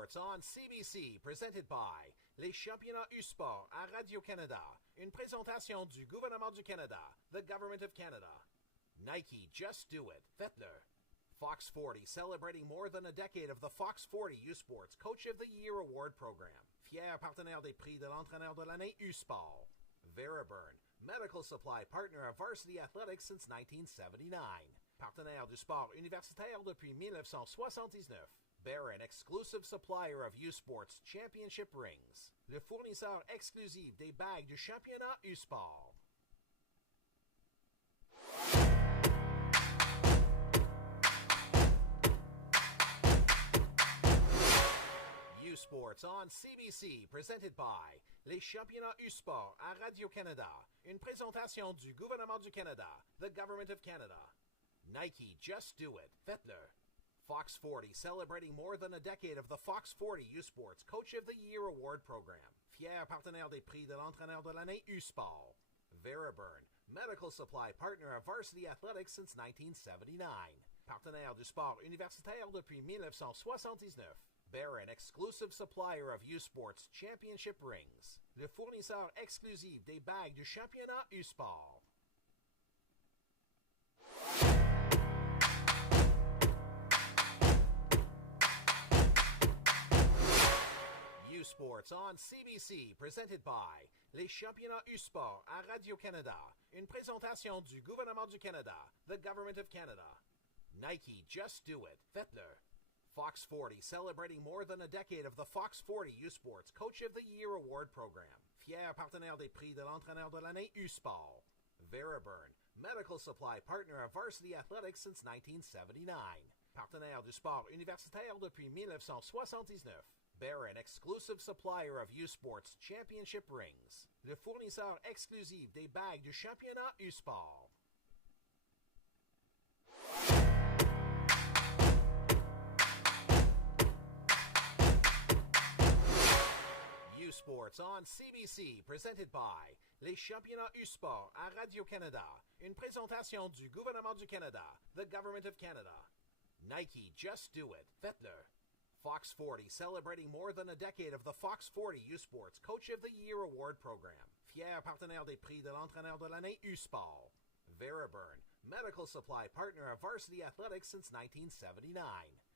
Sports on CBC, présenté by les championnats U-Sport à Radio-Canada. Une présentation du gouvernement du Canada, the Government of Canada. Nike, just do it. Faites-le. Fox 40, celebrating more than a decade of the Fox 40 U-Sports Coach of the Year Award Program. Fier partenaire des prix de l'entraîneur de l'année U-Sport. Veriburn, medical supply partner of Varsity Athletics since 1979. Partenaire du sport universitaire depuis 1979. Barron, exclusive supplier of U-Sports Championship rings. Le fournisseur exclusif des bagues du championnat U-Sport. U-Sports on CBC, présenté by les championnats U-Sport à Radio-Canada. Une présentation du gouvernement du Canada, the Government of Canada. Nike, just do it. Faites-le. Fox 40, celebrating more than a decade of the Fox 40 U-Sports Coach of the Year Award Program. Fier partenaire des prix de l'entraîneur de l'année U-Sport. Veriburn, medical supply partner of Varsity Athletics since 1979. Partenaire du sport universitaire depuis 1979. Barron, exclusive supplier of U-Sports Championship rings. Le fournisseur exclusif des bagues du championnat U-Sport. U-Sports on CBC, présenté by les championnats U-Sport à Radio-Canada. Une présentation du gouvernement du Canada, the Government of Canada. Nike, just do it. Faites-le. Fox 40, celebrating more than a decade of the Fox 40 U-Sports Coach of the Year Award Program. Fier partenaire des prix de l'entraîneur de l'année U-Sport. Veriburn, medical supply partner of Varsity Athletics since 1979. Partenaire du sport universitaire depuis 1979. Barron, exclusive supplier of U-Sports Championship rings. Le fournisseur exclusif des bagues du championnat U-Sport. U-Sports on CBC, présenté by les championnats U-Sport à Radio-Canada. Une présentation du gouvernement du Canada, the Government of Canada. Nike, just do it. Faites-le. Fox 40, celebrating more than a decade of the Fox 40 U-Sports Coach of the Year Award Program. Fier partenaire des prix de l'entraîneur de l'année U-Sport. Veriburn, medical supply partner of Varsity Athletics since 1979.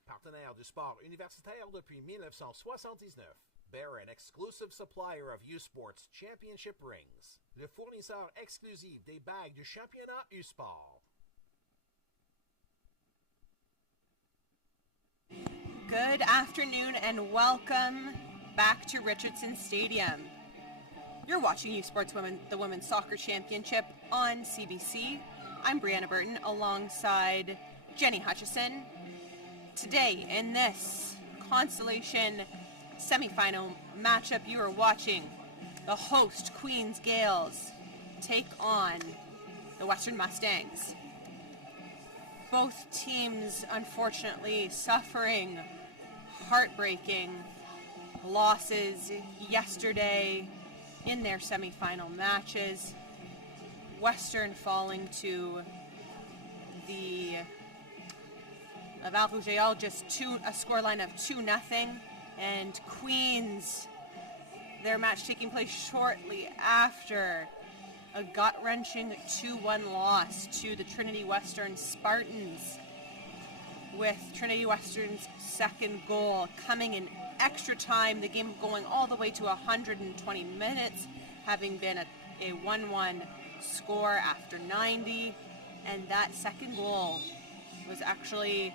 Partenaire du sport universitaire depuis 1979. Barron, exclusive supplier of U-Sports Championship rings. Le fournisseur exclusif des bagues du championnat U-Sport. Good afternoon and welcome back to Richardson Stadium. You're watching U-Sports the Women's Soccer Championship on CBC. I'm Brianna Burton alongside Jenny Hutchison. Today in this Consolation Semifinal matchup, you are watching the host Queens Gales take on the Western Mustangs. Both teams, unfortunately, suffering heartbreaking losses yesterday in their semifinal matches. Western falling to the Laval Rouge just a scoreline of 2-0, and Queens, their match taking place shortly after a gut-wrenching 2-1 loss to the Trinity Western Spartans, with Trinity Western's second goal coming in extra time, the game going all the way to 120 minutes, having been a 1-1 score after 90, and that second goal was actually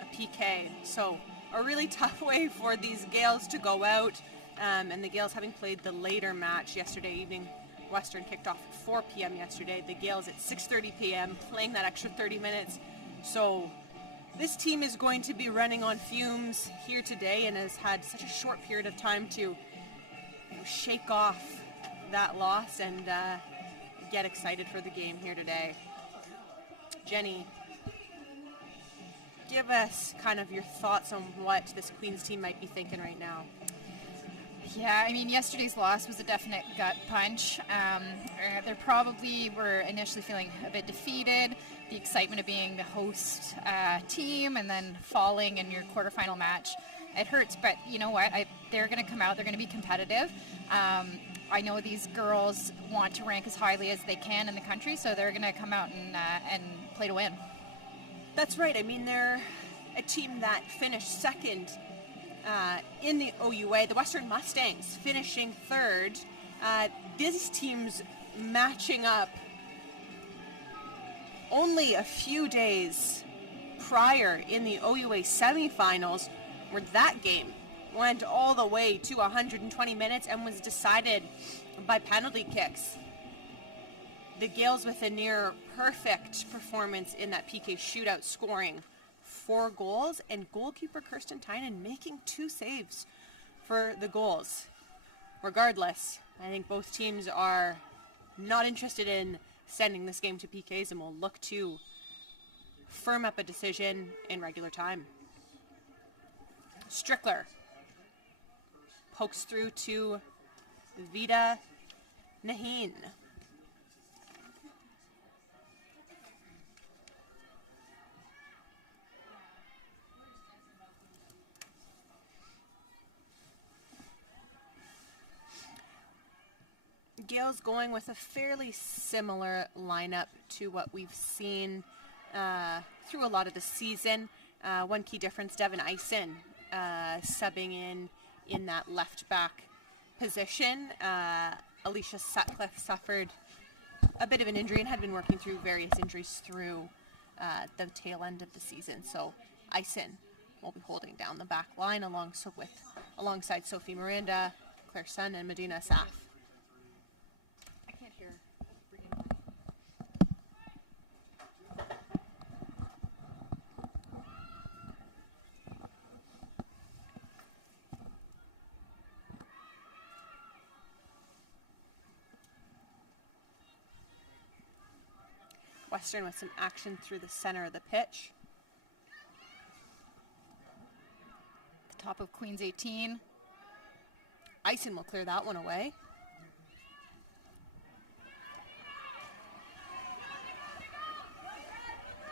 a PK. So a really tough way for these Gales to go out, and the Gales having played the later match yesterday evening. Western kicked off at 4 p.m. yesterday. The Gales at 6:30 p.m. playing that extra 30 minutes. So this team is going to be running on fumes here today and has had such a short period of time to shake off that loss and get excited for the game here today. Jenny, give us kind of your thoughts on what this Queens team might be thinking right now. Yeah, I mean, yesterday's loss was a definite gut punch. They probably were initially feeling a bit defeated. The excitement of being the host team and then falling in your quarterfinal match it hurts, but you know what? They're going to come out. They're going to be competitive. I know these girls want to rank as highly as they can in the country, so they're going to come out and play to win. That's right. I mean, they're a team that finished second in the OUA. The Western Mustangs finishing third. These teams matching up only a few days prior in the OUA semifinals, where that game went all the way to 120 minutes and was decided by penalty kicks. The Gales with a near perfect performance in that PK shootout, scoring 4 goals, and goalkeeper Kirsten Tynan making 2 saves for the goals. Regardless, I think both teams are not interested in sending this game to PKs and will look to firm up a decision in regular time. Strickler pokes through to Vida Naheen. Gales going with a fairly similar lineup to what we've seen through a lot of the season. One key difference, Devin Eisen subbing in that left back position. Alicia Sutcliffe suffered a bit of an injury and had been working through various injuries through the tail end of the season. So Eisen will be holding down the back line alongside Sophie Miranda, Claire Sun, and Medina Asaf. Western with some action through the center of the pitch. The top of Queen's 18. Eisen will clear that one away.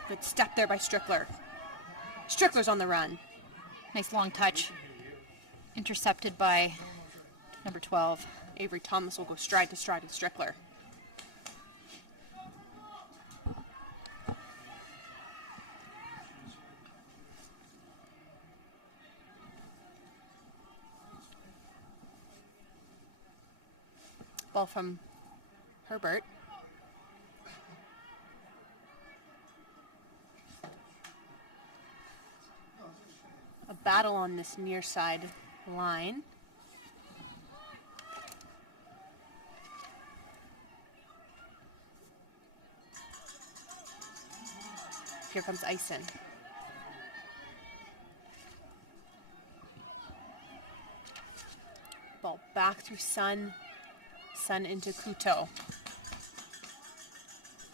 Good step there by Strickler. Strickler's on the run. Nice long touch. Intercepted by number 12. Avery Thomas will go stride to stride with Strickler. Ball from Herbert. A battle on this near side line. Here comes Eisen. Ball back through Sun into Kuto.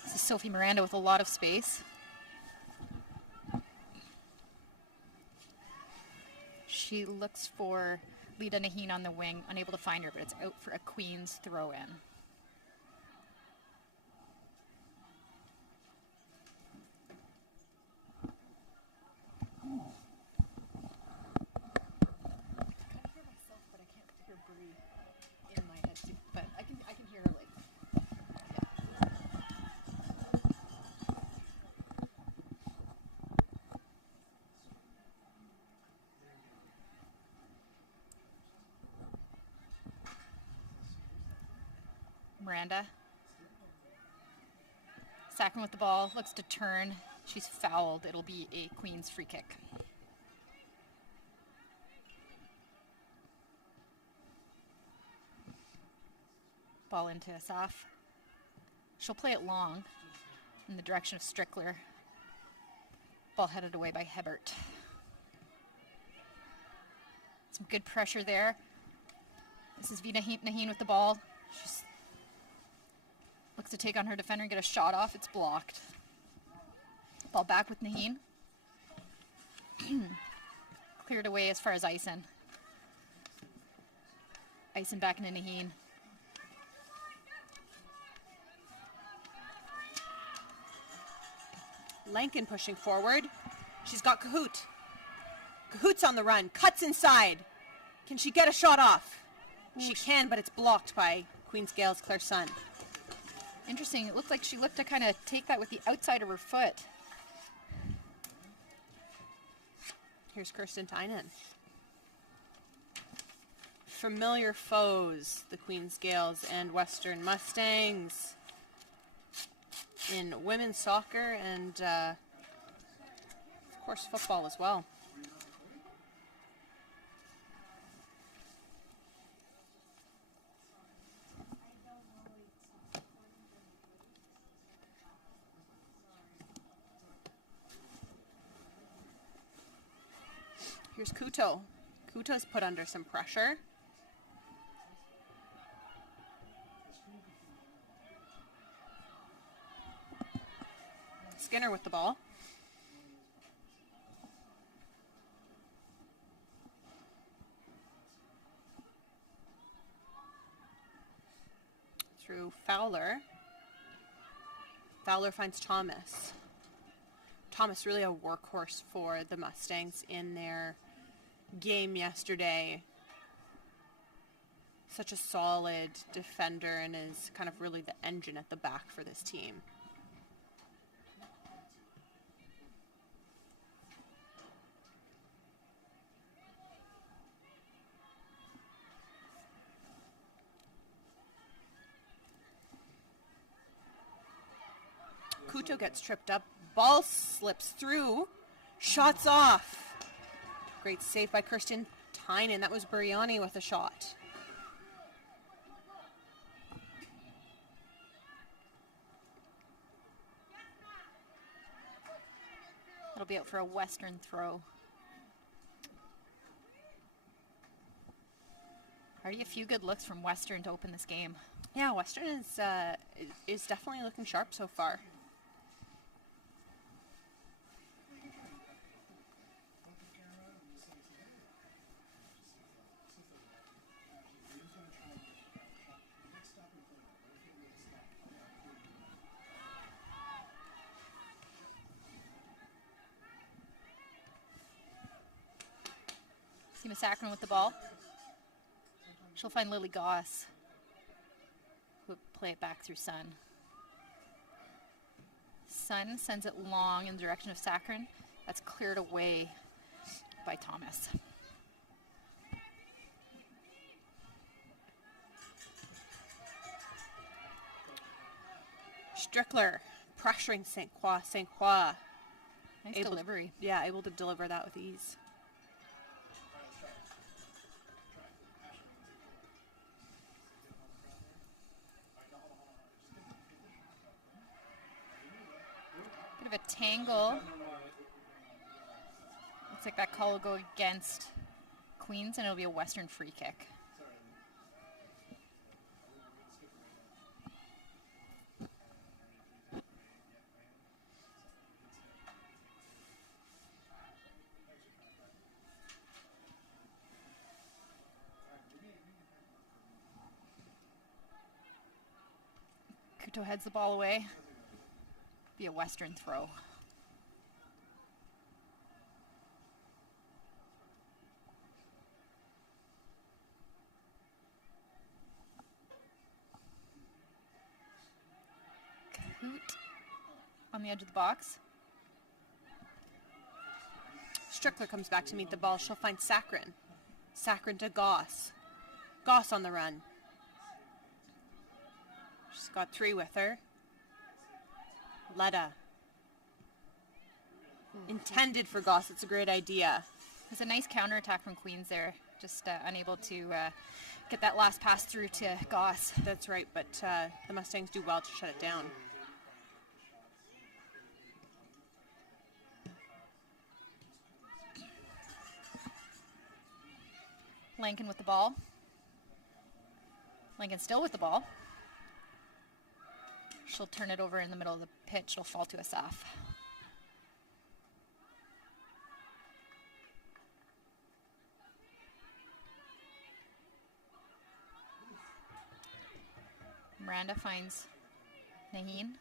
This is Sophie Miranda with a lot of space. She looks for Lida Naheen on the wing, unable to find her, but it's out for a Queen's throw-in. Miranda. Sackman with the ball, looks to turn. She's fouled. It'll be a Queen's free kick. Ball into Asaf. She'll play it long in the direction of Strickler. Ball headed away by Hebert. Some good pressure there. This is Vida Naheen with the ball. She's looks to take on her defender and get a shot off. It's blocked. Ball back with Naheen. Cleared away as far as Eisen. Eisen back into Naheen. Lankin pushing forward. She's got Cahoot. Cahoots on the run, cuts inside. Can she get a shot off? She can, but it's blocked by Queen's Gale's Claire Sun. Interesting. It looked like she looked to kind of take that with the outside of her foot. Here's Kirsten Tynan. Familiar foes, the Queen's Gales and Western Mustangs in women's soccer and, of course, football as well. Here's Kuto. Kuto's put under some pressure. Skinner with the ball. Through Fowler. Fowler finds Thomas. Thomas really a workhorse for the Mustangs in their game yesterday. Such a solid defender and is kind of really the engine at the back for this team. Kuto gets tripped up. Ball slips through. Shots off. Great save by Kirsten Tynan. That was Buriani with a shot. It'll be out for a Western throw. Already a few good looks from Western to open this game. Yeah, Western is definitely looking sharp so far. Seema Saccharin with the ball. She'll find Lily Goss, who will play it back through Sun. Sun sends it long in the direction of Saccharin. That's cleared away by Thomas. Strickler pressuring St. Croix. St. Croix. Nice delivery. Yeah, able to deliver that with ease. Bit of a tangle. Looks like that call will go against Queens, and it'll be a Western free kick. Kuto heads the ball away. Be a Western throw. Cahoot on the edge of the box. Strickler comes back to meet the ball. She'll find Saccharin. Saccharin to Goss. Goss on the run. She's got three with her. Letta. Intended for Goss. It's a great idea. It's a nice counterattack from Queens there. Just unable to get that last pass through to Goss. That's right, but the Mustangs do well to shut it down. Lankin with the ball. Lankin still with the ball. She'll turn it over in the middle of the pitch. It'll fall to Asaf. Miranda finds Naheen.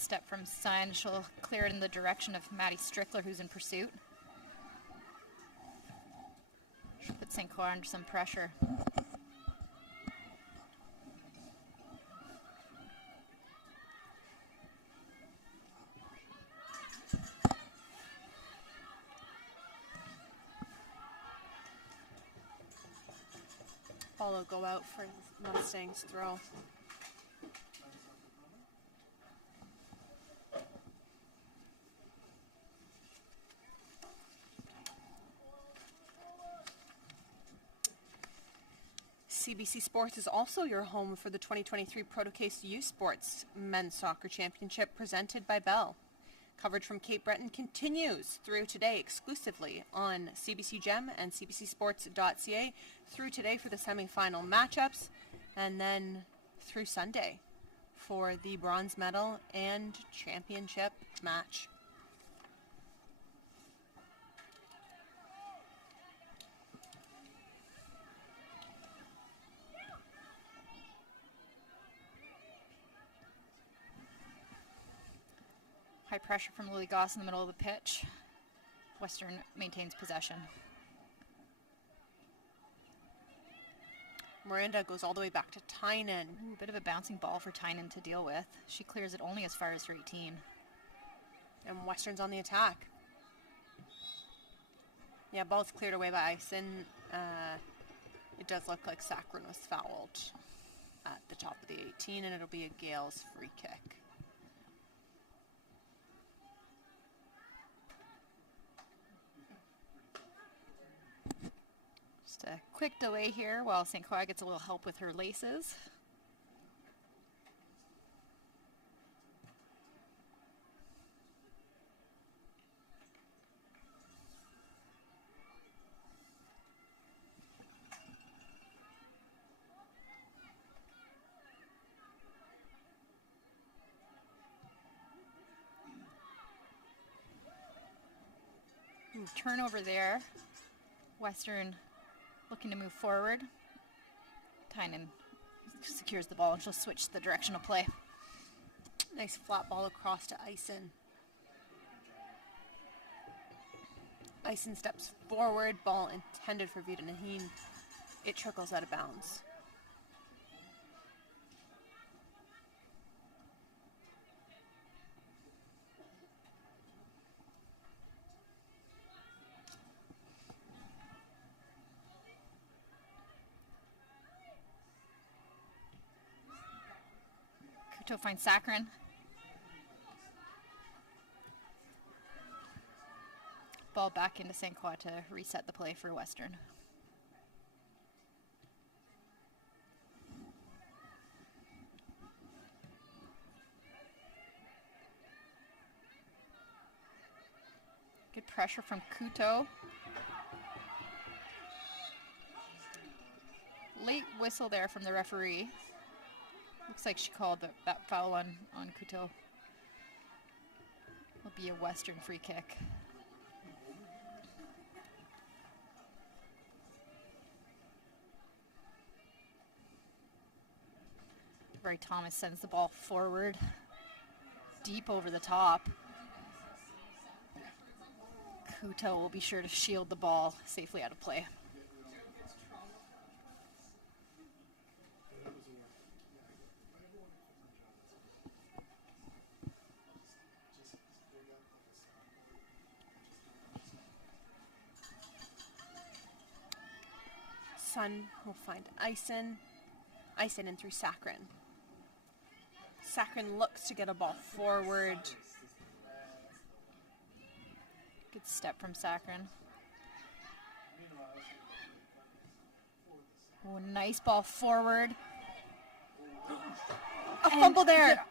Good step from Sun. She'll clear it in the direction of Maddie Strickler, who's in pursuit. She'll put St. Croix under some pressure. Ball will go out for Mustangs throw. CBC Sports is also your home for the 2023 Protocase U Sports Men's Soccer Championship presented by Bell. Coverage from Cape Breton continues through today exclusively on CBC Gem and cbcsports.ca through today for the semifinal matchups, and then through Sunday for the bronze medal and championship match. High pressure from Lily Goss in the middle of the pitch. Western maintains possession. Miranda goes all the way back to Tynan. Ooh, a bit of a bouncing ball for Tynan to deal with. She clears it only as far as her 18. And Western's on the attack. Yeah, ball's cleared away by Ison. It does look like Saccharin was fouled at the top of the 18, and it'll be a Gales free kick. Just a quick delay here while St. Croix gets a little help with her laces. Ooh, turnover there. Western looking to move forward. Tynan secures the ball and she'll switch the direction of play. Nice flat ball across to Ison. Ison steps forward, ball intended for Vida Naheen. It trickles out of bounds. Couto finds Saccharin. Ball back into St. Croix to reset the play for Western. Good pressure from Couto. Late whistle there from the referee. Looks like she called that foul on Couto. Will be a Western free kick. Ray Thomas sends the ball forward, deep over the top. Couto will be sure to shield the ball safely out of play. Sun will find Ison. Ison in through Saccharin. Saccharin looks to get a ball forward. Good step from Saccharin. Oh, nice ball forward. A fumble there.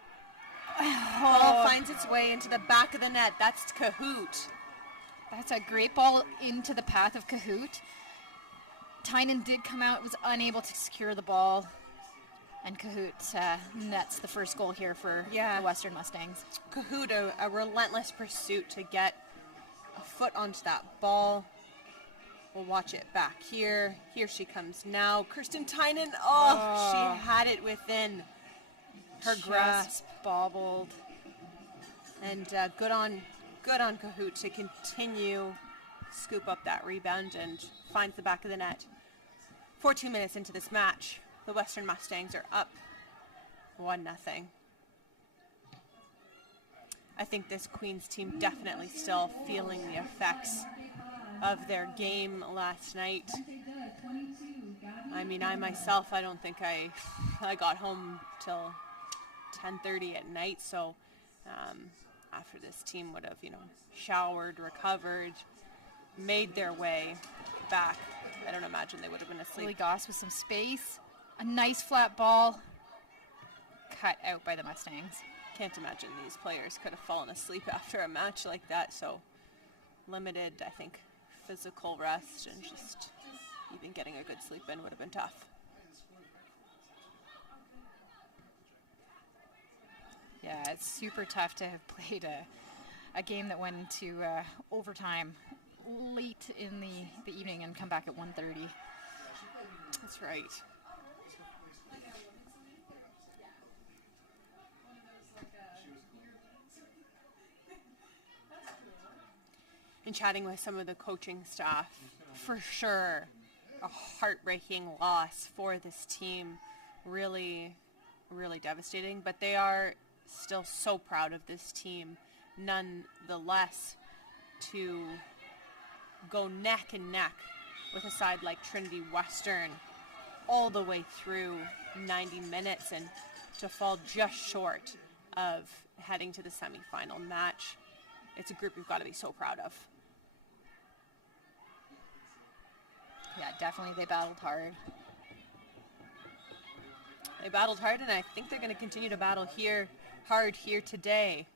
Ball finds its way into the back of the net. That's Cahoot. That's a great ball into the path of Cahoot. Tynan did come out, was unable to secure the ball, and Cahoot nets the first goal here for the Western Mustangs. Cahoot, a relentless pursuit to get a foot onto that ball. We'll watch it back here. Here she comes now. Kirsten Tynan, she had it within her grasp. Bobbled. And good on Cahoot to continue scoop up that rebound and finds the back of the net. 14 minutes into this match, the Western Mustangs are up 1-0. I think this Queens team definitely still feeling the effects of their game last night. I mean, I myself, I don't think I got home till 10:30 at night, so after this team would have, showered, recovered, made their way back, I don't imagine they would have been asleep. Willie Goss with some space. A nice flat ball. Cut out by the Mustangs. Can't imagine these players could have fallen asleep after a match like that, so limited, I think, physical rest and just even getting a good sleep in would have been tough. Yeah, it's super tough to have played a game that went into overtime late in the evening and come back at 1:30. That's right. And chatting with some of the coaching staff, for sure, a heartbreaking loss for this team. Really, really devastating, but they are still so proud of this team nonetheless to go neck and neck with a side like Trinity Western all the way through 90 minutes and to fall just short of heading to the semifinal match. It's a group you've got to be so proud of. Yeah, definitely they battled hard. They battled hard, and I think they're going to continue to battle hard here today.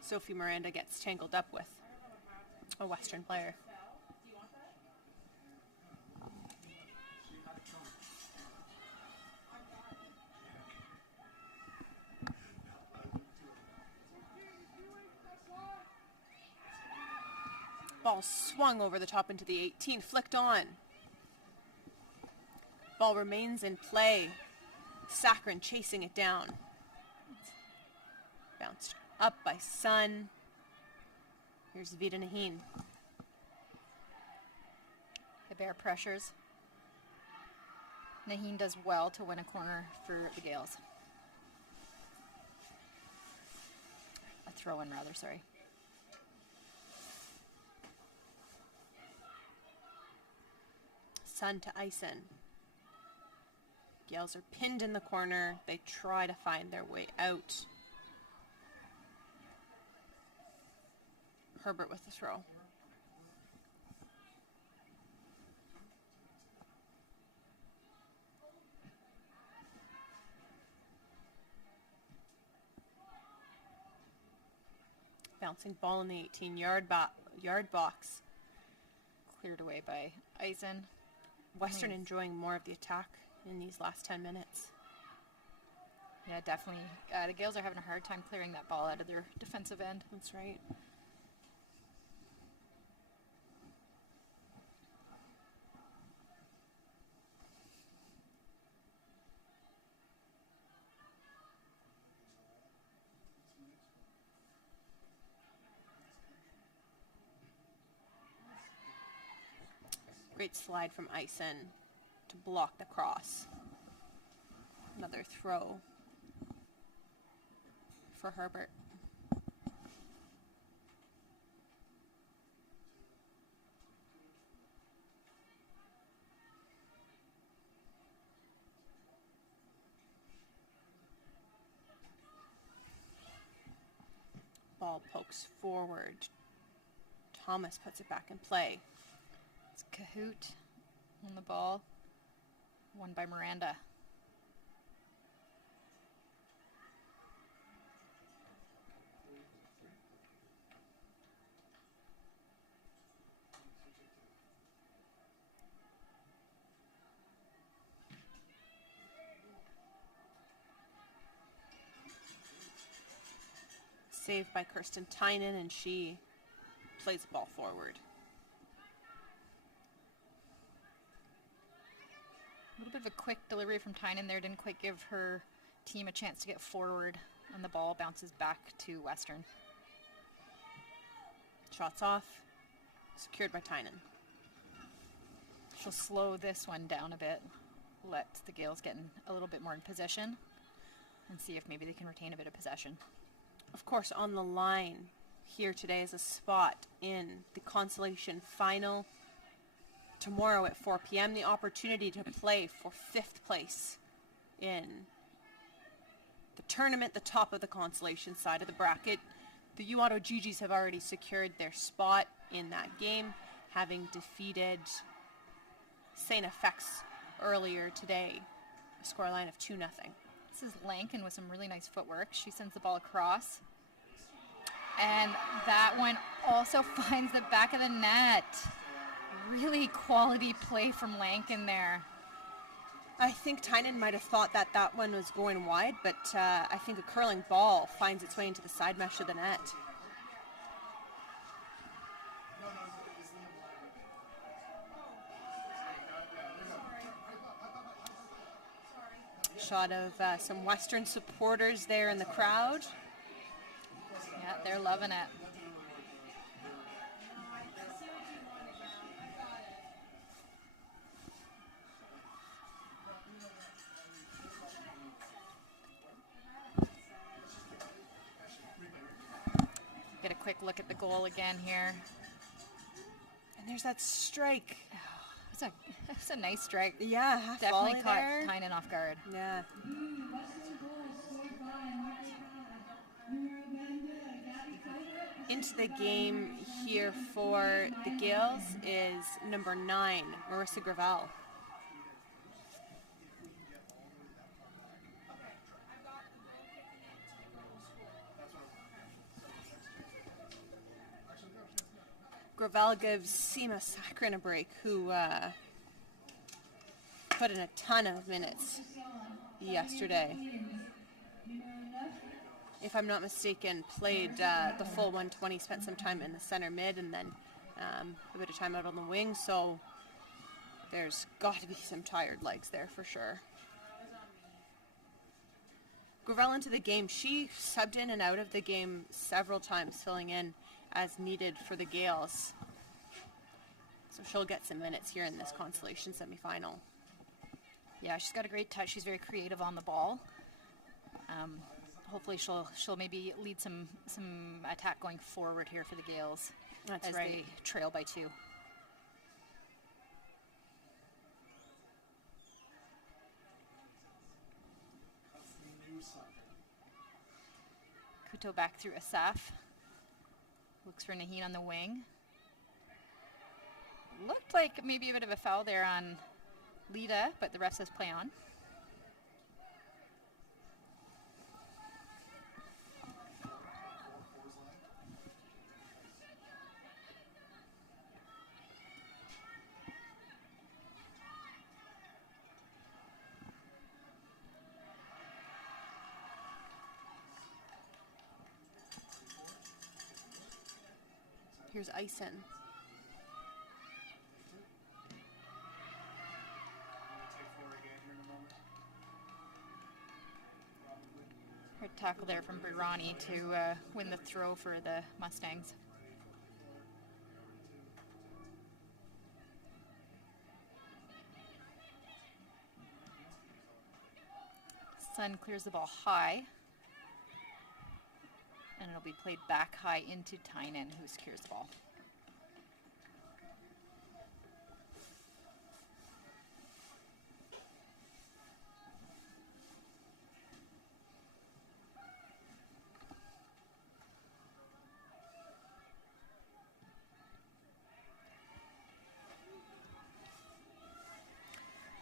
Sophie Miranda gets tangled up with a Western player. Ball swung over the top into the 18, flicked on. Ball remains in play. Sakharin chasing it down. Bounced up by Sun. Here's Vida Naheen. The Bear pressures. Naheen does well to win a corner for the Gales. A throw-in, rather, sorry. Sun to Eisen. Gales are pinned in the corner. They try to find their way out. Herbert with the throw. Bouncing ball in the 18-yard box. Cleared away by Eisen. Western enjoying more of the attack in these last 10 minutes. Yeah, definitely. The Gales are having a hard time clearing that ball out of their defensive end. That's right. Great slide from Eisen to block the cross. Another throw for Herbert. Ball pokes forward. Thomas puts it back in play. It's Cahoot on the ball. Won by Miranda. Saved by Kirsten Tynan, and she plays the ball forward. A little bit of a quick delivery from Tynan there. Didn't quite give her team a chance to get forward, and the ball bounces back to Western. Shots off. Secured by Tynan. She'll slow this one down a bit. Let the Gales get a little bit more in possession and see if maybe they can retain a bit of possession. Of course, on the line here today is a spot in the Consolation final. Tomorrow at 4 p.m., the opportunity to play for 5th place in the tournament, the top of the Consolation side of the bracket. The Uauto Gigis have already secured their spot in that game, having defeated St. FX earlier today, a scoreline of 2-0. This is Lankin with some really nice footwork. She sends the ball across. And that one also finds the back of the net. Really quality play from Lankin there. I think Tynan might have thought that that one was going wide, but I think a curling ball finds its way into the side mesh of the net. Shot of some Western supporters there in the crowd. Yeah, they're loving it. Get a quick look at the goal again here. And there's that strike. It's a nice strike. Yeah, Definitely caught Tynan off guard. Yeah. Into the game here for the Gales is number 9, Marissa Gravel. Gravel gives Seema Sakrin a break, who put in a ton of minutes yesterday. If I'm not mistaken, played the full 120, spent some time in the center mid, and then a bit of time out on the wing, so there's got to be some tired legs there for sure. Gravel into the game. She subbed in and out of the game several times, filling in as needed for the Gales. So she'll get some minutes here in this Consolation semifinal. Yeah, she's got a great touch. She's very creative on the ball. Hopefully she'll maybe lead some attack going forward here for the Gales. That's as right. They trail by 2. Kuto back through Asaf. Looks for Naheen on the wing. Looked like maybe a bit of a foul there on Lita, but the ref says play on. Here's Ison. Hard tackle there from Birani to win the throw for the Mustangs. Sun clears the ball high. And it'll be played back high into Tynan, who secures the ball.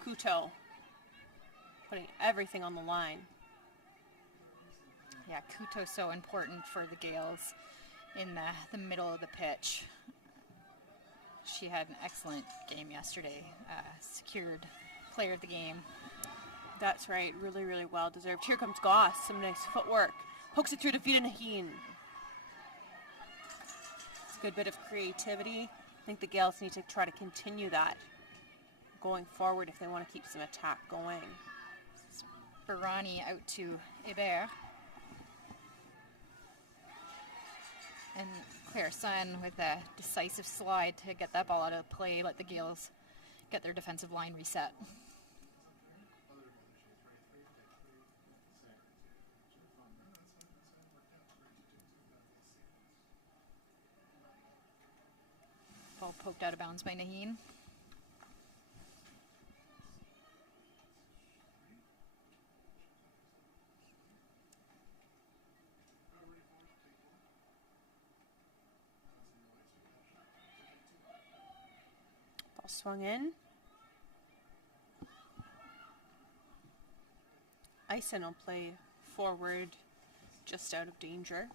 Kuto putting everything on the line. Yeah, Kuto's so important for the Gales in the middle of the pitch. She had an excellent game yesterday. Secured player of the game. That's right. Really, really well deserved. Here comes Goss. Some nice footwork. Hooks it through to Vida Naheen. It's a good bit of creativity. I think the Gales need to try to continue that going forward if they want to keep some attack going. Birani out to Hébert. And Claire Sun with a decisive slide to get that ball out of play, let the Gales get their defensive line reset. Ball poked out of bounds by Naheen. Ball swung in. Ison will play forward, just out of danger.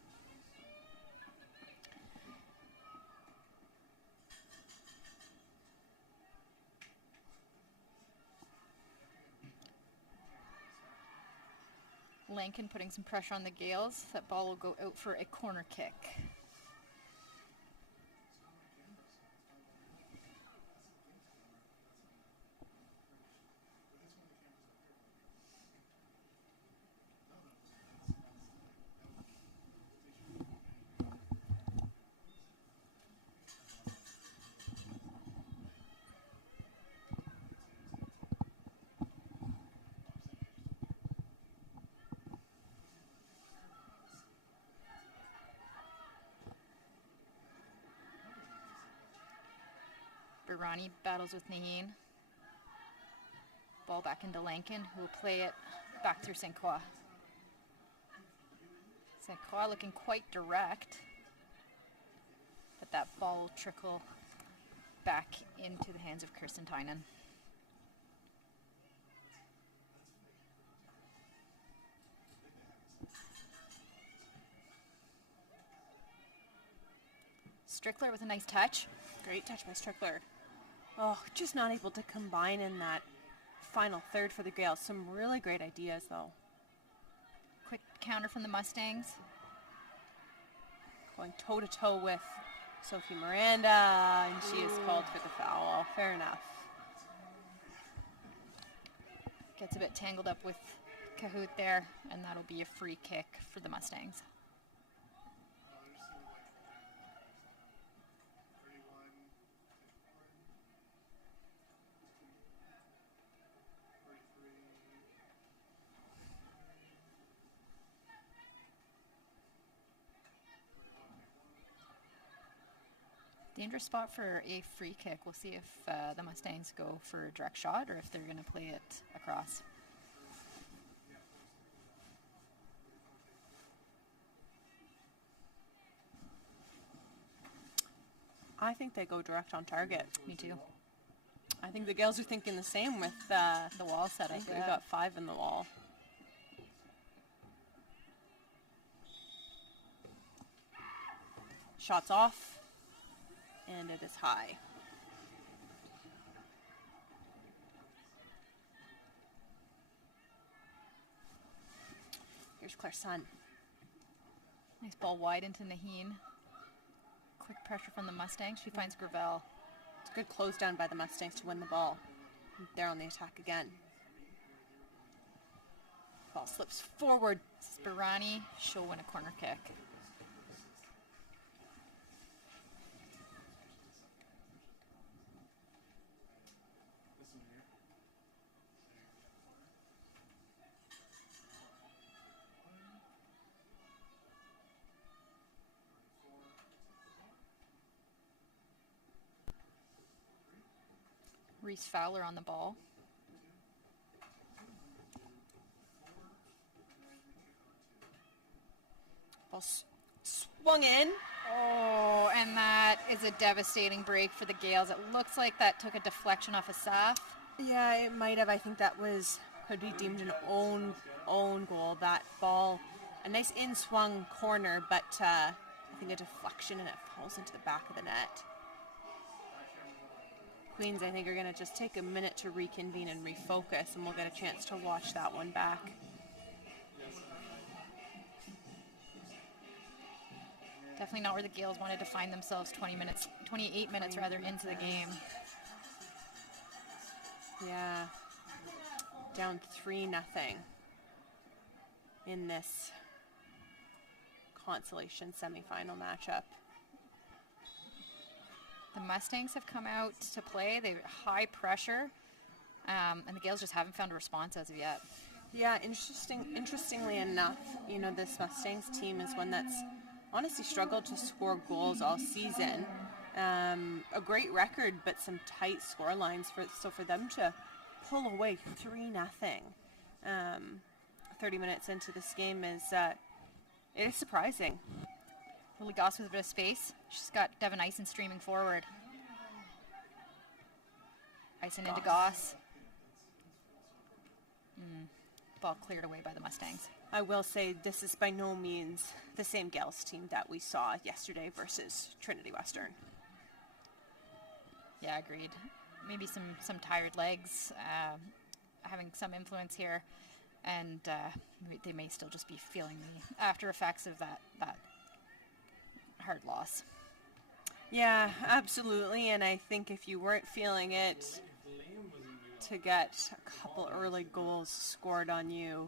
Lankin putting some pressure on the Gales. That ball will go out for a corner kick. Barani battles with Naheen. Ball back into Lankin, who will play it back through St. Croix. St. Croix looking quite direct, but that ball will trickle back into the hands of Kirsten Tynan. Strickler with a nice touch. Great touch by Strickler. Oh, just not able to combine in that final third for the Gales. Some really great ideas, though. Quick counter from the Mustangs. Going toe-to-toe with Sophie Miranda, and she is called for the foul. Fair enough. Gets a bit tangled up with Cahoot there, and that'll be a free kick for the Mustangs. Dangerous spot for a free kick. We'll see if the Mustangs go for a direct shot or if they're going to play it across. I think they go direct on target. Me too. I think the Gales are thinking the same with The wall I setup. think we've got 5 in the wall. Shots off, and it is high. Here's Claire Sun. Nice ball wide into Naheen. Quick pressure from the Mustangs. She finds Gravel. It's a good close down by the Mustangs to win the ball. They're on the attack again. Ball slips forward. Spirani, she'll win a corner kick. Reese Fowler on the ball. Ball swung in. Oh, and that is a devastating break for the Gales. It looks like that took a deflection off a Saf. Yeah, it might have. I think that could be deemed an own goal. That ball, a nice in-swung corner, but I think a deflection and it falls into the back of the net. Queens, I think, are going to just take a minute to reconvene and refocus, and we'll get a chance to watch that one back. Definitely not where the Gales wanted to find themselves 28 minutes into the game. Yeah. Down 3-0 in this Consolation semifinal matchup. The Mustangs have come out to play. They're high pressure, and the Gales just haven't found a response as of yet. Yeah, interestingly enough, this Mustangs team is one that's honestly struggled to score goals all season. A great record, but some tight score lines. For them to pull away 3-0 30 minutes into this game it is surprising. Lily Goss with a bit of space. She's got Devin Eisen streaming forward. Eisen into Goss. Ball cleared away by the Mustangs. I will say this is by no means the same Gales team that we saw yesterday versus Trinity Western. Yeah, agreed. Maybe some tired legs having some influence here, and they may still just be feeling the after effects of that hard loss. Yeah, absolutely. And I think if you weren't feeling it, to get a couple early goals scored on you,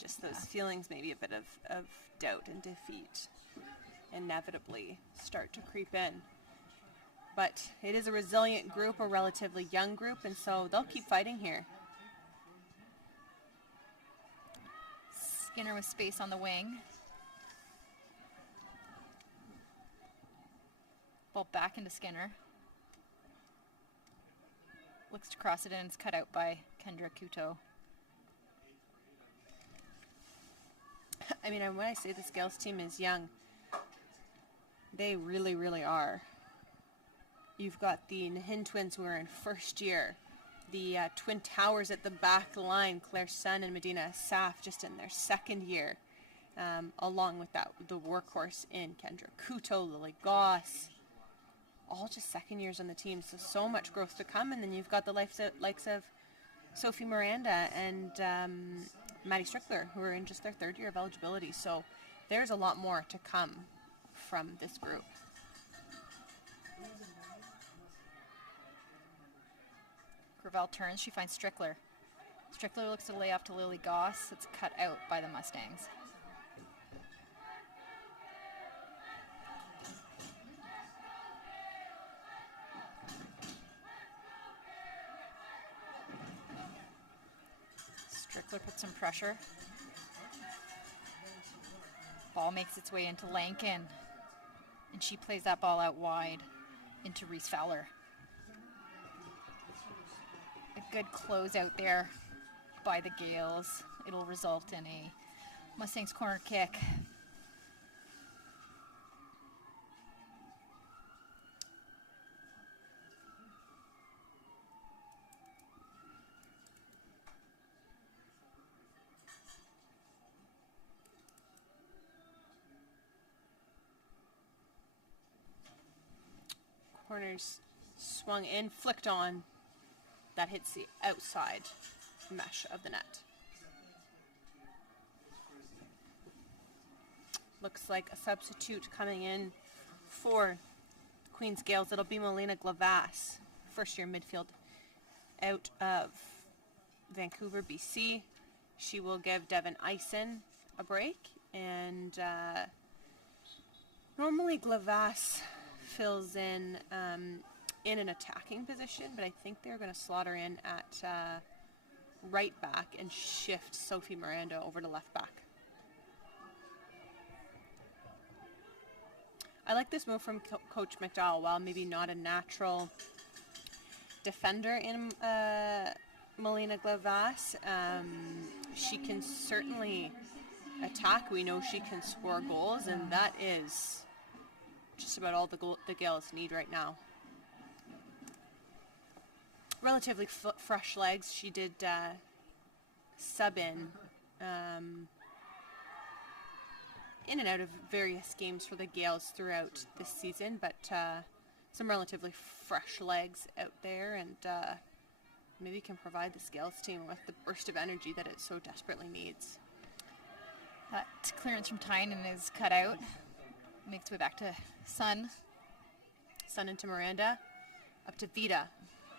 just those feelings, maybe a bit of doubt and defeat inevitably start to creep in. But it is a resilient group, a relatively young group, and so they'll keep fighting here. Skinner with space on the wing. Ball back into Skinner. Looks to cross it in. It's cut out by Kendra Kuto. I mean, when I say this Gales team is young, they really, really are. You've got the Nahin twins who are in first year. The Twin Towers at the back line, Claire Sun and Medina Asaf, just in their second year. Along with that, the workhorse in Kendra Kuto, Lily Goss. All just second years on the team, so much growth to come. And then you've got the likes of Sophie Miranda and Maddie Strickler, who are in just their third year of eligibility. So there's a lot more to come from this group. Gravel turns, she finds Strickler. Strickler looks to lay off to Lily Goss. It's cut out by the Mustangs. Strickler puts some pressure. Ball makes its way into Lankin, and she plays that ball out wide into Reese Fowler. A good close out there by the Gales. It'll result in a Mustangs corner kick. Corners swung in, flicked on. That hits the outside mesh of the net. Looks like a substitute coming in for Queen's Gales. It'll be Melina Glavas, first year midfield out of Vancouver, BC. She will give Devin Eisen a break. And normally Glavas fills in an attacking position, but I think they're going to slaughter in at right back and shift Sophie Miranda over to left back. I like this move from Coach McDowell. While maybe not a natural defender in Melina Glavas, she can certainly attack. We know she can score goals, and that is just about all the Gales need right now. Relatively fresh legs. She did sub in and out of various games for the Gales throughout this season, but some relatively fresh legs out there, and maybe can provide the Gales team with the burst of energy that it so desperately needs. That clearance from Tynan is cut out. Makes its way back to Sun. Sun into Miranda. Up to Vita.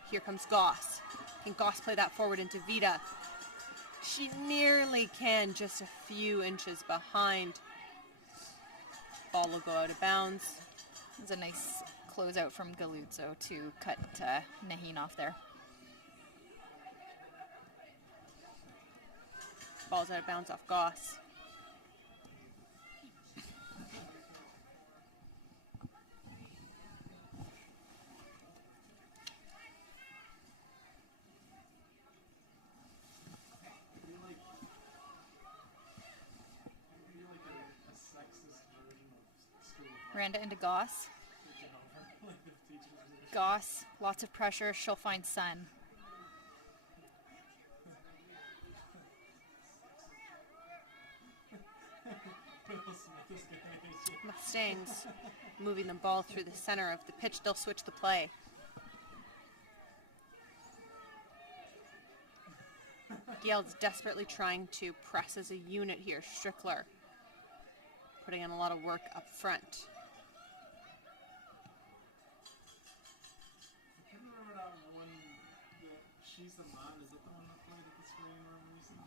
Here comes Goss. Can Goss play that forward into Vita? She nearly can, just a few inches behind. Ball will go out of bounds. It was a nice closeout from Galuzzo to cut Naheen off there. Ball's out of bounds off Goss. Miranda into Goss. Goss, lots of pressure. She'll find Sun. Mustangs moving the ball through the center of the pitch. They'll switch the play. Gale's desperately trying to press as a unit here. Strickler putting in a lot of work up front. I couldn't remember that one. She's the Man. Is that the one that played at the screen room recently?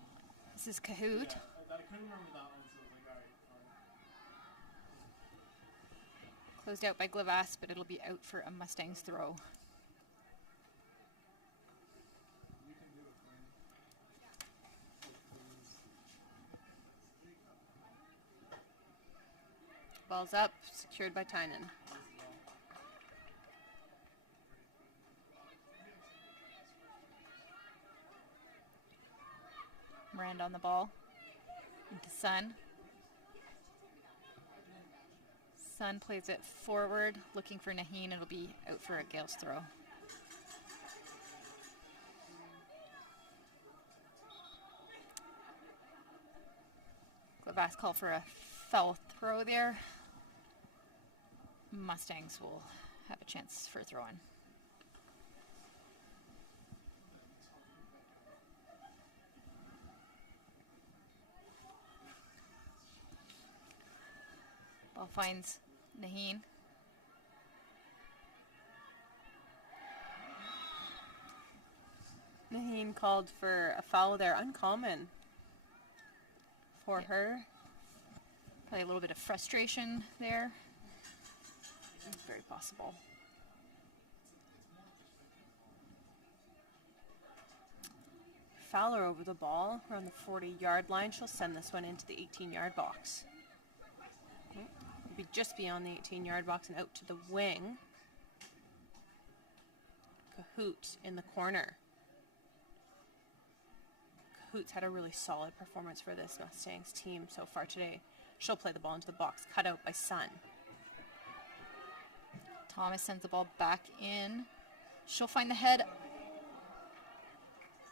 This is Cahoot. Yeah, I couldn't remember that one, so I was like, alright, fine. Closed out by Glavass, but it'll be out for a Mustangs throw. You can do it, man. Ball's up, secured by Tynan. Miranda on the ball. Into Sun. Sun plays it forward, looking for Naheen. It'll be out for a Gale's throw. Glavass call for a foul throw there. Mustangs will have a chance for a throw-in. Ball finds Naheen. Naheen called for a foul there. Uncommon for her. Probably a little bit of frustration there. Very possible. Fowler over the ball around the 40-yard line. She'll send this one into the 18-yard box. It'll be just beyond the 18-yard box and out to the wing. Cahoot in the corner. Cahoot's had a really solid performance for this Mustangs team so far today. She'll play the ball into the box, cut out by Sun. Thomas sends the ball back in. She'll find the head.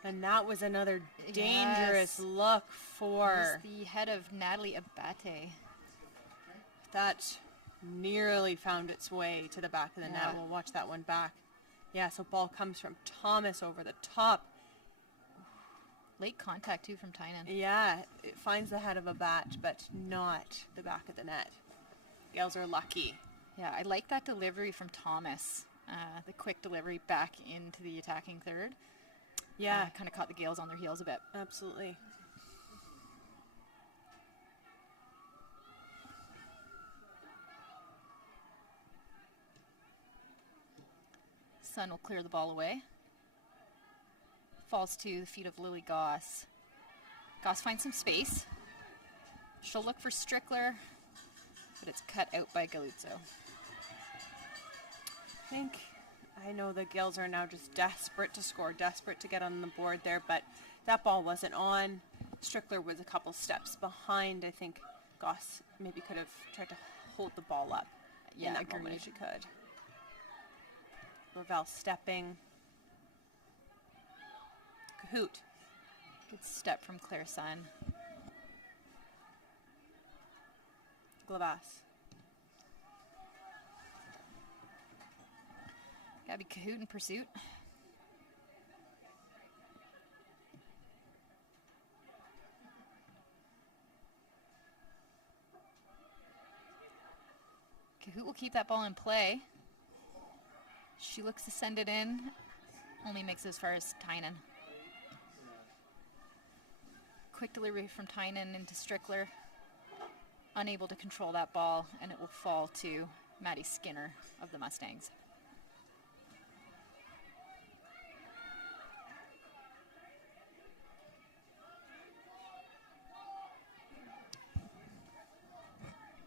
And that was another dangerous look for the head of Natalie Abate. That nearly found its way to the back of the net. We'll watch that one back. Yeah, so ball comes from Thomas over the top. Late contact too from Tynan. Yeah, it finds the head of a bat, but not the back of the net. Gales are lucky. Yeah, I like that delivery from Thomas. The quick delivery back into the attacking third. Yeah. Kind of caught the Gales on their heels a bit. Absolutely. Sun will clear the ball away. Falls to the feet of Lily Goss. Goss finds some space. She'll look for Strickler, but it's cut out by Galuzzo. I know the Gales are now just desperate to score, desperate to get on the board there, but that ball wasn't on. Strickler was a couple steps behind. I think Goss maybe could have tried to hold the ball up in that moment if she could. Ravel stepping. Cahoot. Good step from Claire Sun. Glavass. Gabby Cahoot in pursuit. Cahoot will keep that ball in play. She looks to send it in. Only makes it as far as Tynan. Quick delivery from Tynan into Strickler. Unable to control that ball, and it will fall to Maddie Skinner of the Mustangs.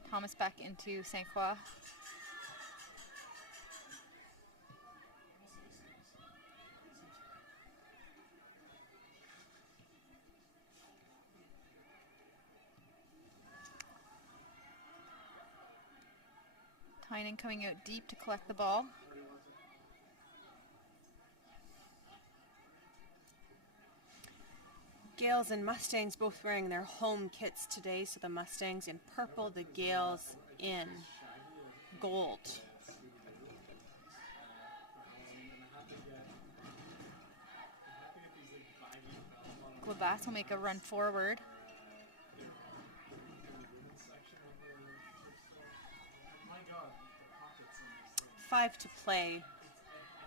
Thomas back into St. Croix. Tynan coming out deep to collect the ball. Gales and Mustangs both wearing their home kits today. So the Mustangs in purple, the Gales in gold. Glabass will make a run forward. 5 to play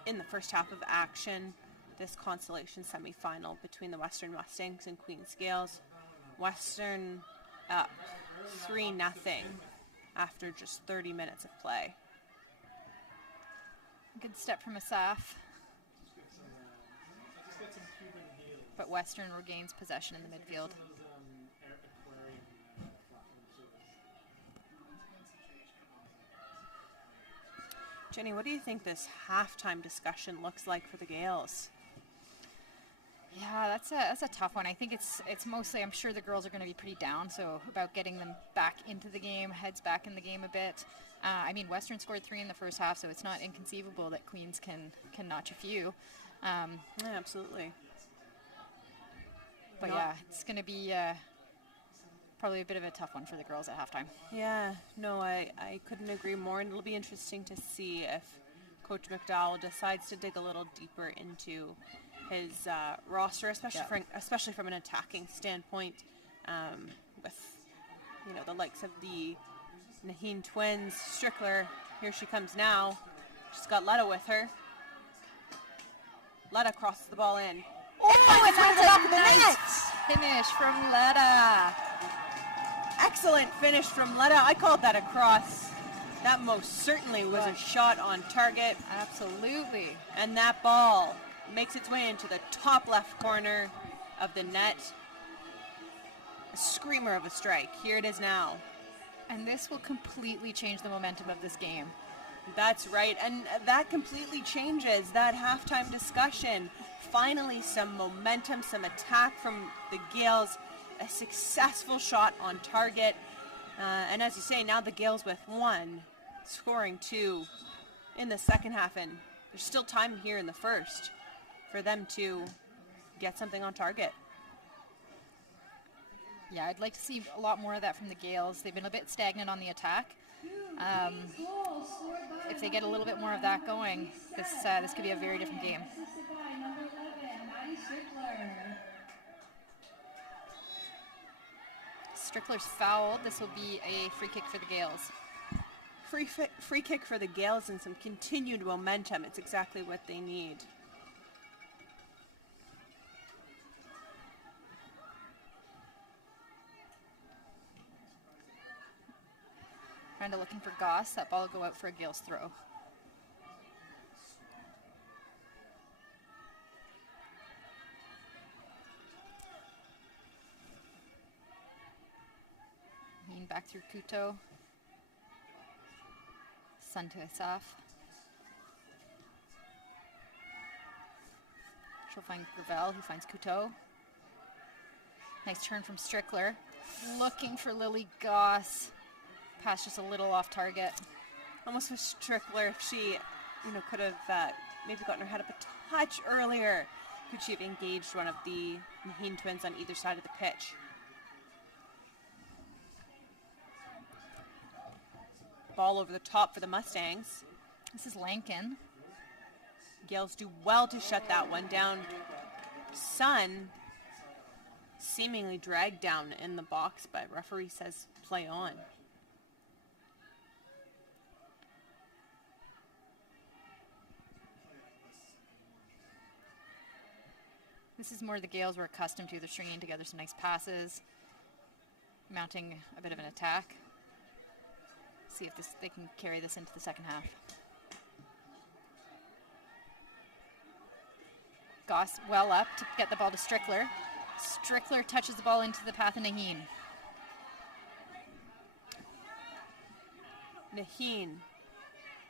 in the first half of action. This Consolation semifinal between the Western Mustangs and Queen's Gales. Western up 3-0 after just 30 minutes of play. Good step from Asaf. But Western regains possession in the midfield. Jenny, what do you think this halftime discussion looks like for the Gales? Yeah, that's a tough one. I think it's mostly, I'm sure the girls are going to be pretty down, so about getting them back into the game, heads back in the game a bit. I mean, Western scored 3 in the first half, so it's not inconceivable that Queens can notch a few. Yeah, absolutely. But yeah, it's going to be probably a bit of a tough one for the girls at halftime. Yeah, no, I couldn't agree more, and it'll be interesting to see if Coach McDowell decides to dig a little deeper into his roster, especially from an attacking standpoint, with the likes of the Naheen twins. Strickler, here she comes now. She's got Letta with her. Letta crosses the ball in. Oh, it's went to the back of the net! Finish from Letta. Excellent finish from Letta. I called that a cross. That most certainly was a shot on target. Absolutely. And that ball makes its way into the top left corner of the net. A screamer of a strike. Here it is now. And this will completely change the momentum of this game. That's right. And that completely changes that halftime discussion. Finally, some momentum, some attack from the Gales. A successful shot on target. And as you say, now the Gales with 1, scoring 2 in the second half. And there's still time here in the first for them to get something on target. Yeah, I'd like to see a lot more of that from the Gales. They've been a bit stagnant on the attack. If they get a little bit more of that going, this could be a very different game. Strickler's fouled. This will be a free kick for the Gales. Free kick for the Gales and some continued momentum. It's exactly what they need. Brenda looking for Goss. That ball will go out for a Gales throw. Back through Kuto. Sun to Asaf. She'll find Gravel, who finds Kuto. Nice turn from Strickler. Looking for Lily Goss. Pass just a little off target. Almost with Strickler, if she could have maybe gotten her head up a touch earlier, could she have engaged one of the Naheen twins on either side of the pitch? Ball over the top for the Mustangs. This is Lankin. Gales do well to shut that one down. Sun seemingly dragged down in the box, but referee says play on. This is more the Gales we're accustomed to. They're stringing together some nice passes, mounting a bit of an attack. See if they can carry this into the second half. Goss well up to get the ball to Strickler. Strickler touches the ball into the path of Naheen. Naheen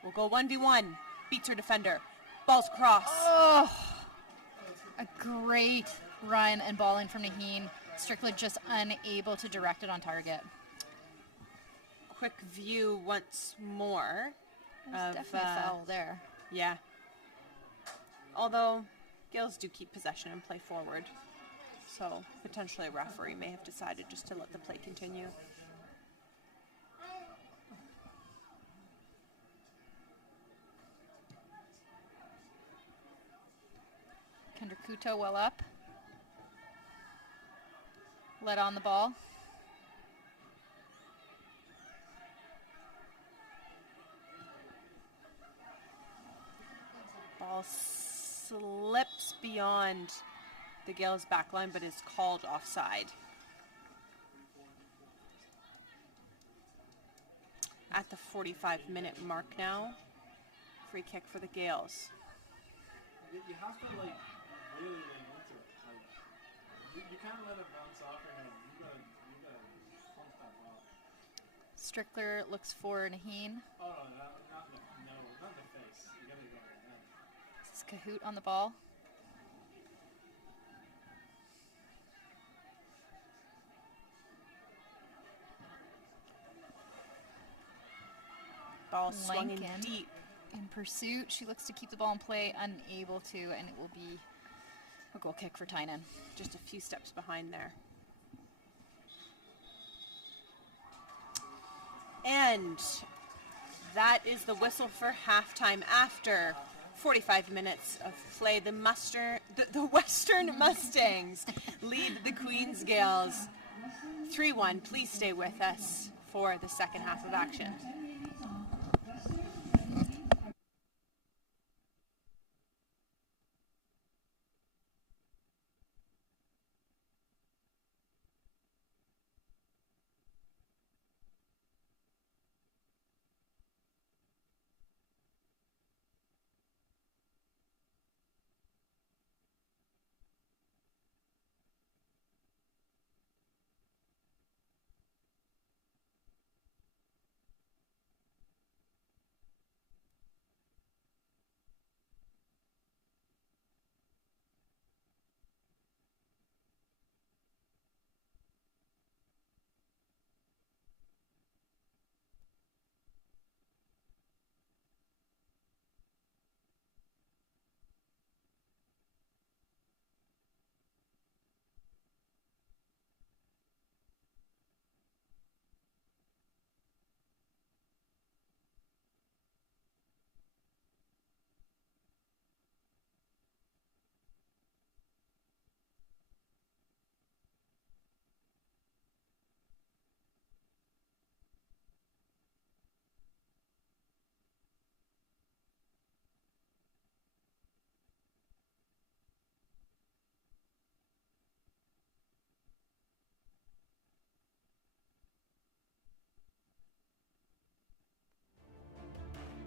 will go 1v1. Beats her defender. Ball's cross. Oh! A great run and ball in from Naheen. Strickler just unable to direct it on target. Quick view once more. There's definitely a foul there. Yeah. Although, Gales do keep possession and play forward. So, potentially a referee may have decided just to let the play continue. Kendra Kuto well up. Let on the ball. Ball slips beyond the Gales backline, but is called offside. At the 45-minute mark now, free kick for the Gales. You have to like really lean into it. Like you can't let it bounce off your hand. You gotta punch that ball. Strickler looks for Naheen. Oh no, not the face. You gotta go right now. This is Cahoot on the ball. Ball swung in Lankin deep. in pursuit. She looks to keep the ball in play, unable to, and it will be a goal kick for Tynan. Just a few steps behind there. And that is the whistle for halftime. After 45 minutes of play, the Western Mustangs lead the Queens Gales 3-1. Please stay with us for the second half of action.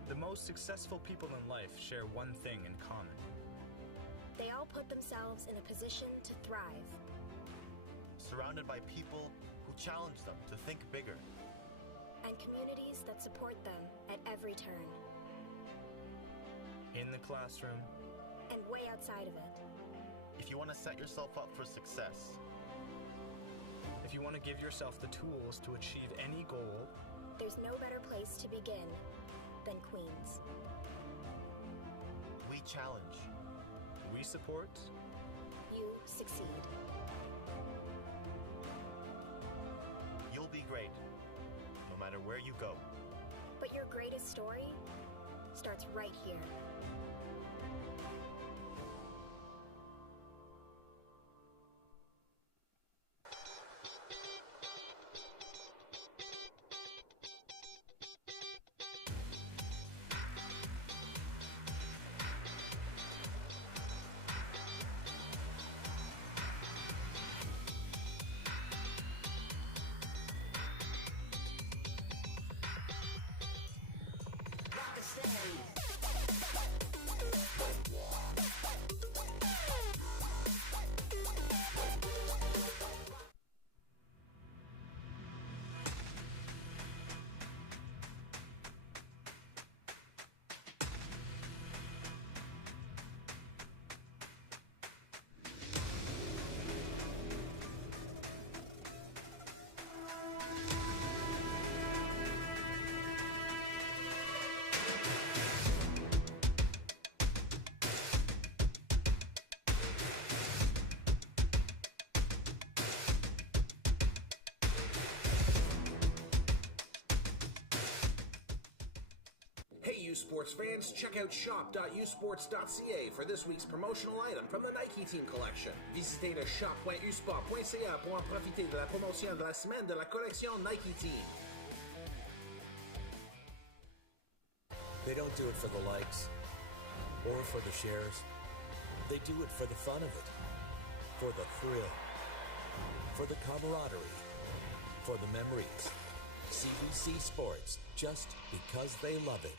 The most successful people in life share one thing in common. They all put themselves in a position to thrive. Surrounded by people who challenge them to think bigger. And communities that support them at every turn. In the classroom. And way outside of it. If you want to set yourself up for success. If you want to give yourself the tools to achieve any goal. There's no better place to begin than Queens. We challenge. We support. You succeed. You'll be great, no matter where you go. But your greatest story starts right here. U Sports fans, check out shop.usports.ca for this week's promotional item from the Nike Team collection. Visitez le shop.usport.ca pour en profiter de la promotion de la semaine de la collection Nike Team. They don't do it for the likes or for the shares. They do it for the fun of it, for the thrill, for the camaraderie, for the memories. CBC Sports, just because they love it.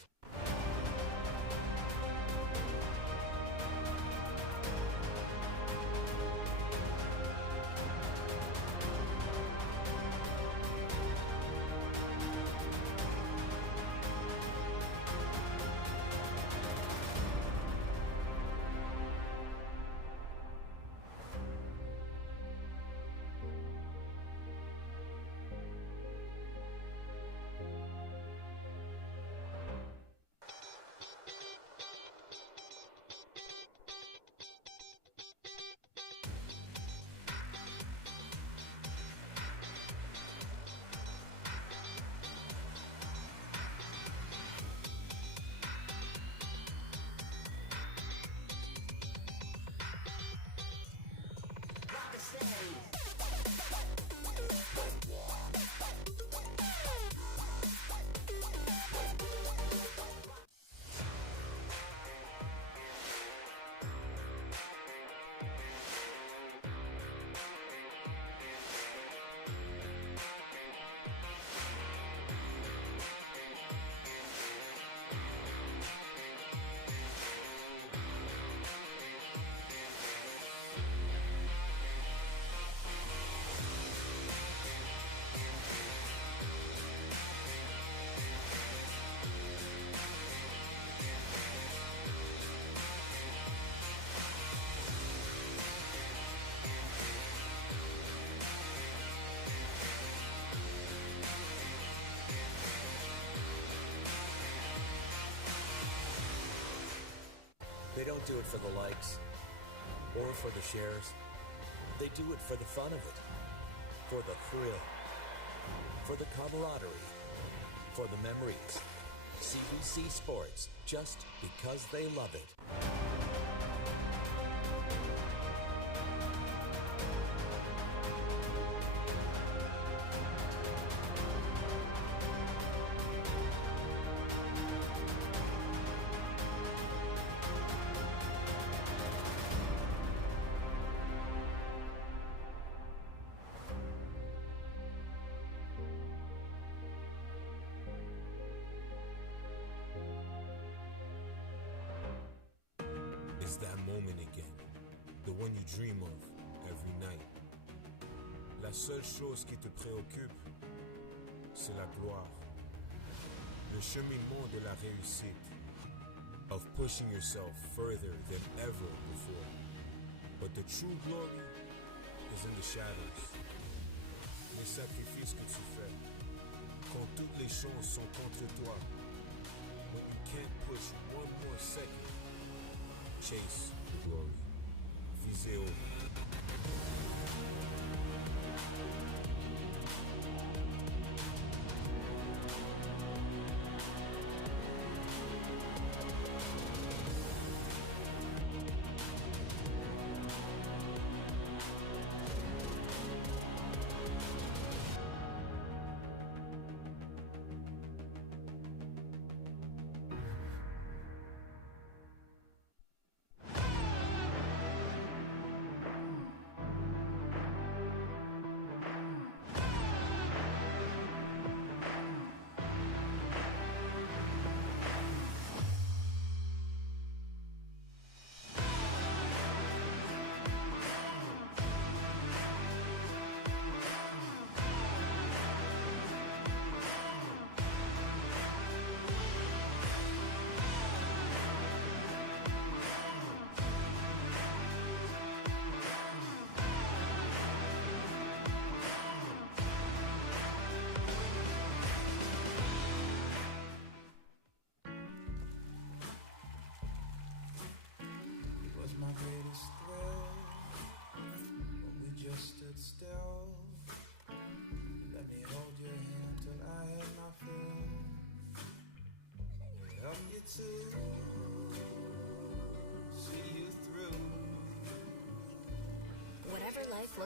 They don't do it for the likes or for the shares. They do it for the fun of it, for the thrill, for the camaraderie, for the memories. CBC Sports, just because they love it. It's that moment again, the one you dream of every night. La seule chose qui te préoccupe, c'est la gloire. Le cheminement de la réussite, of pushing yourself further than ever before. But the true glory is in the shadows. Les sacrifices que tu fais, quand toutes les chances sont contre toi, when you can't push one more second. Chase the glory. Visez haut.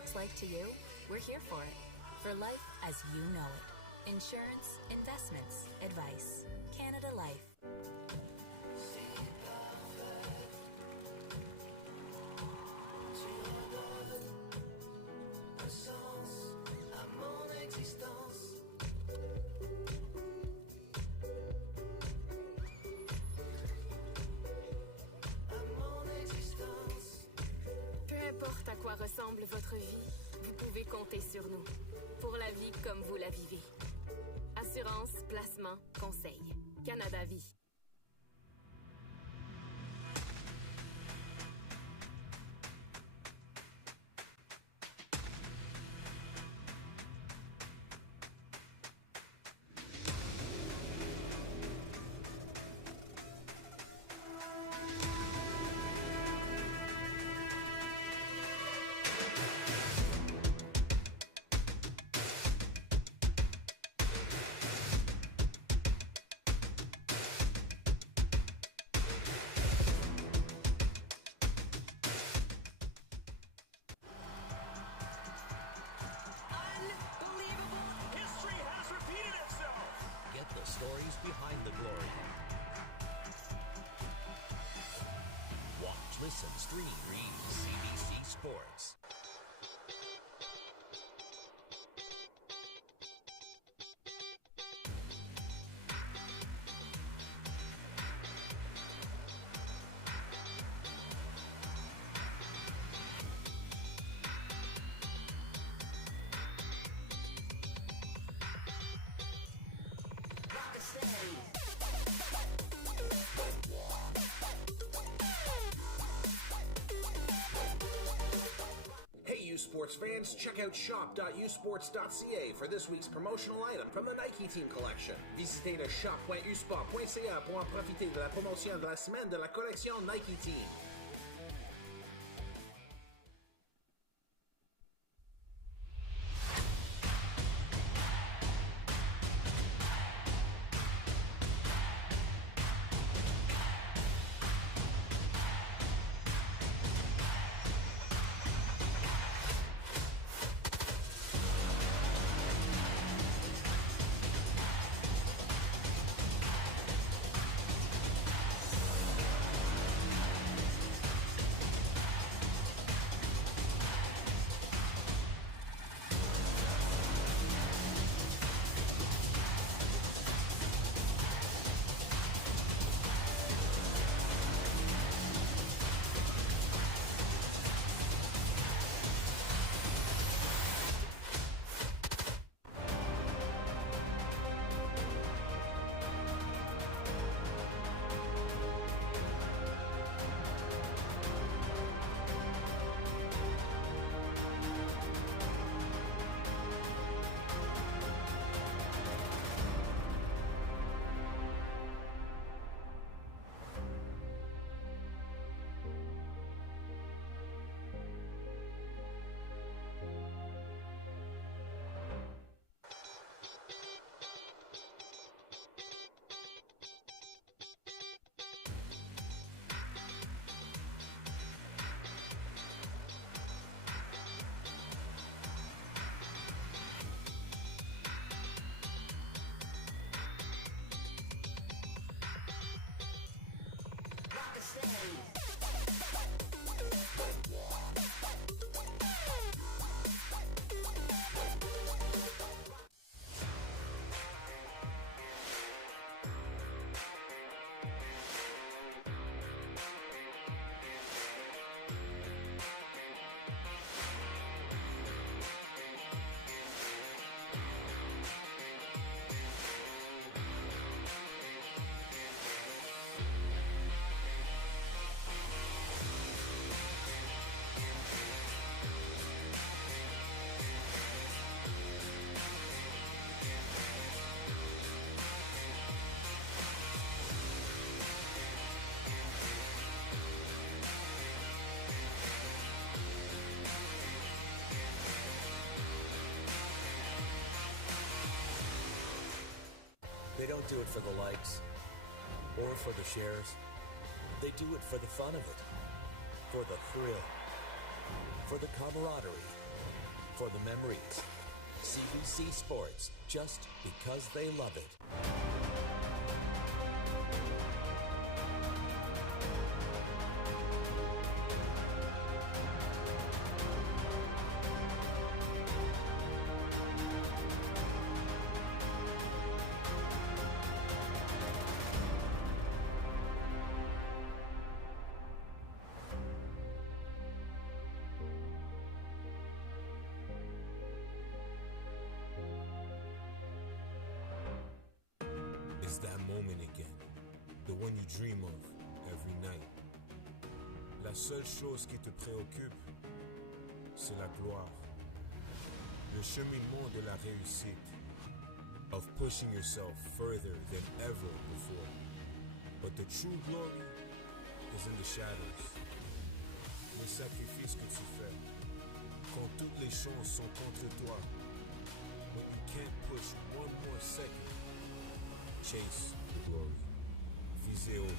looks like to you, we're here for it. For life as you know it. Insurance, investments, advice. Canada Life. Peu importe à quoi ressemble votre vie, vous pouvez compter sur nous. Pour la vie comme vous la vivez. Assurance, placement, conseil. Canada Vie. Stories behind the glory. Watch, listen, stream, read CBC Sports. Sports fans, check out shop.usports.ca for this week's promotional item from the Nike Team Collection. Visitez le shop.usport.ca pour en profiter de la promotion de la semaine de la collection Nike Team. They don't do it for the likes or for the shares. They do it for the fun of it, for the thrill, for the camaraderie, for the memories. CBC Sports, just because they love it. It's that moment again, the one you dream of every night. La seule chose qui te préoccupe, c'est la gloire. Le cheminement de la réussite, of pushing yourself further than ever before. But the true glory is in the shadows. Le sacrifice que tu fais, quand toutes les chances sont contre toi, but you can't push one more second. Chase the glory. Visez haut.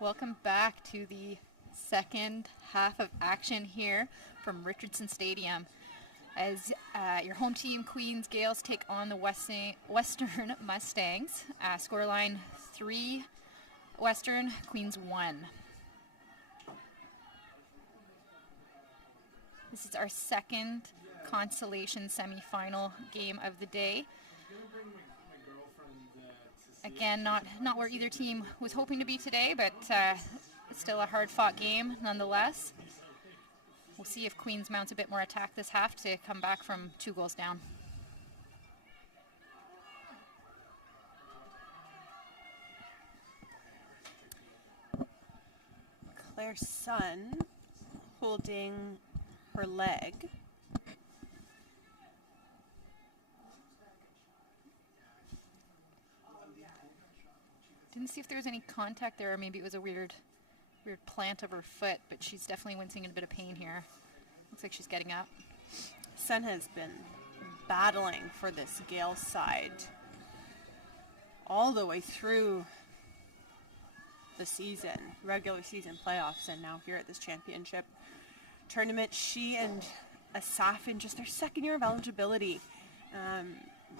Welcome back to the second half of action here from Richardson Stadium. As your home team, Queens Gales, take on the Western Mustangs. Scoreline 3 Western, Queens 1. This is our second Consolation semifinal game of the day. Again, not where either team was hoping to be today, but still a hard-fought game nonetheless. We'll see if Queens mounts a bit more attack this half to come back from 2 goals down. Claire's son holding her leg. Didn't see if there was any contact there, or maybe it was a weird plant of her foot, but she's definitely wincing in a bit of pain here. Looks like she's getting up. Son has been battling for this Gale side all the way through the season, regular season playoffs, and now here at this championship tournament. She and Asaf in just their second year of eligibility.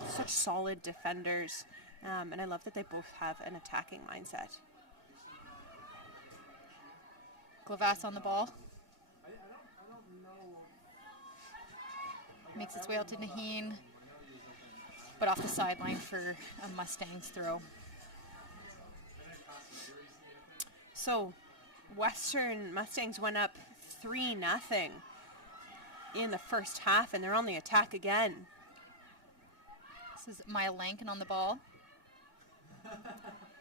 Such solid defenders. And I love that they both have an attacking mindset. Glavass on the ball. Makes its way out to Naheen, but off the sideline for a Mustangs throw. So, Western Mustangs went up 3-0 in the first half, and they're on the attack again. This is Maya Lankin on the ball.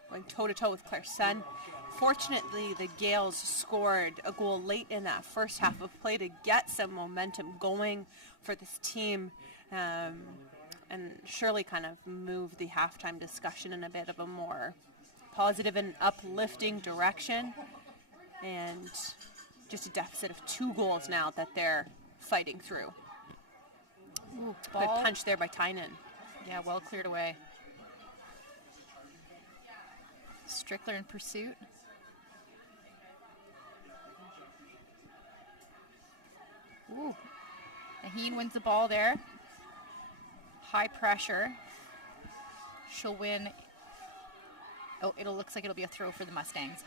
Going toe-to-toe with Claire's son. Fortunately, the Gales scored a goal late in that first half of play to get some momentum going for this team, and surely kind of move the halftime discussion in a bit of a more positive and uplifting direction. And just a deficit of 2 goals now that they're fighting through. Ooh, Good ball. punch there by Tynan. Yeah, well cleared away. Strickler in pursuit. Ooh. Naheen wins the ball there. High pressure. She'll win. Oh, it looks like it'll be a throw for the Mustangs.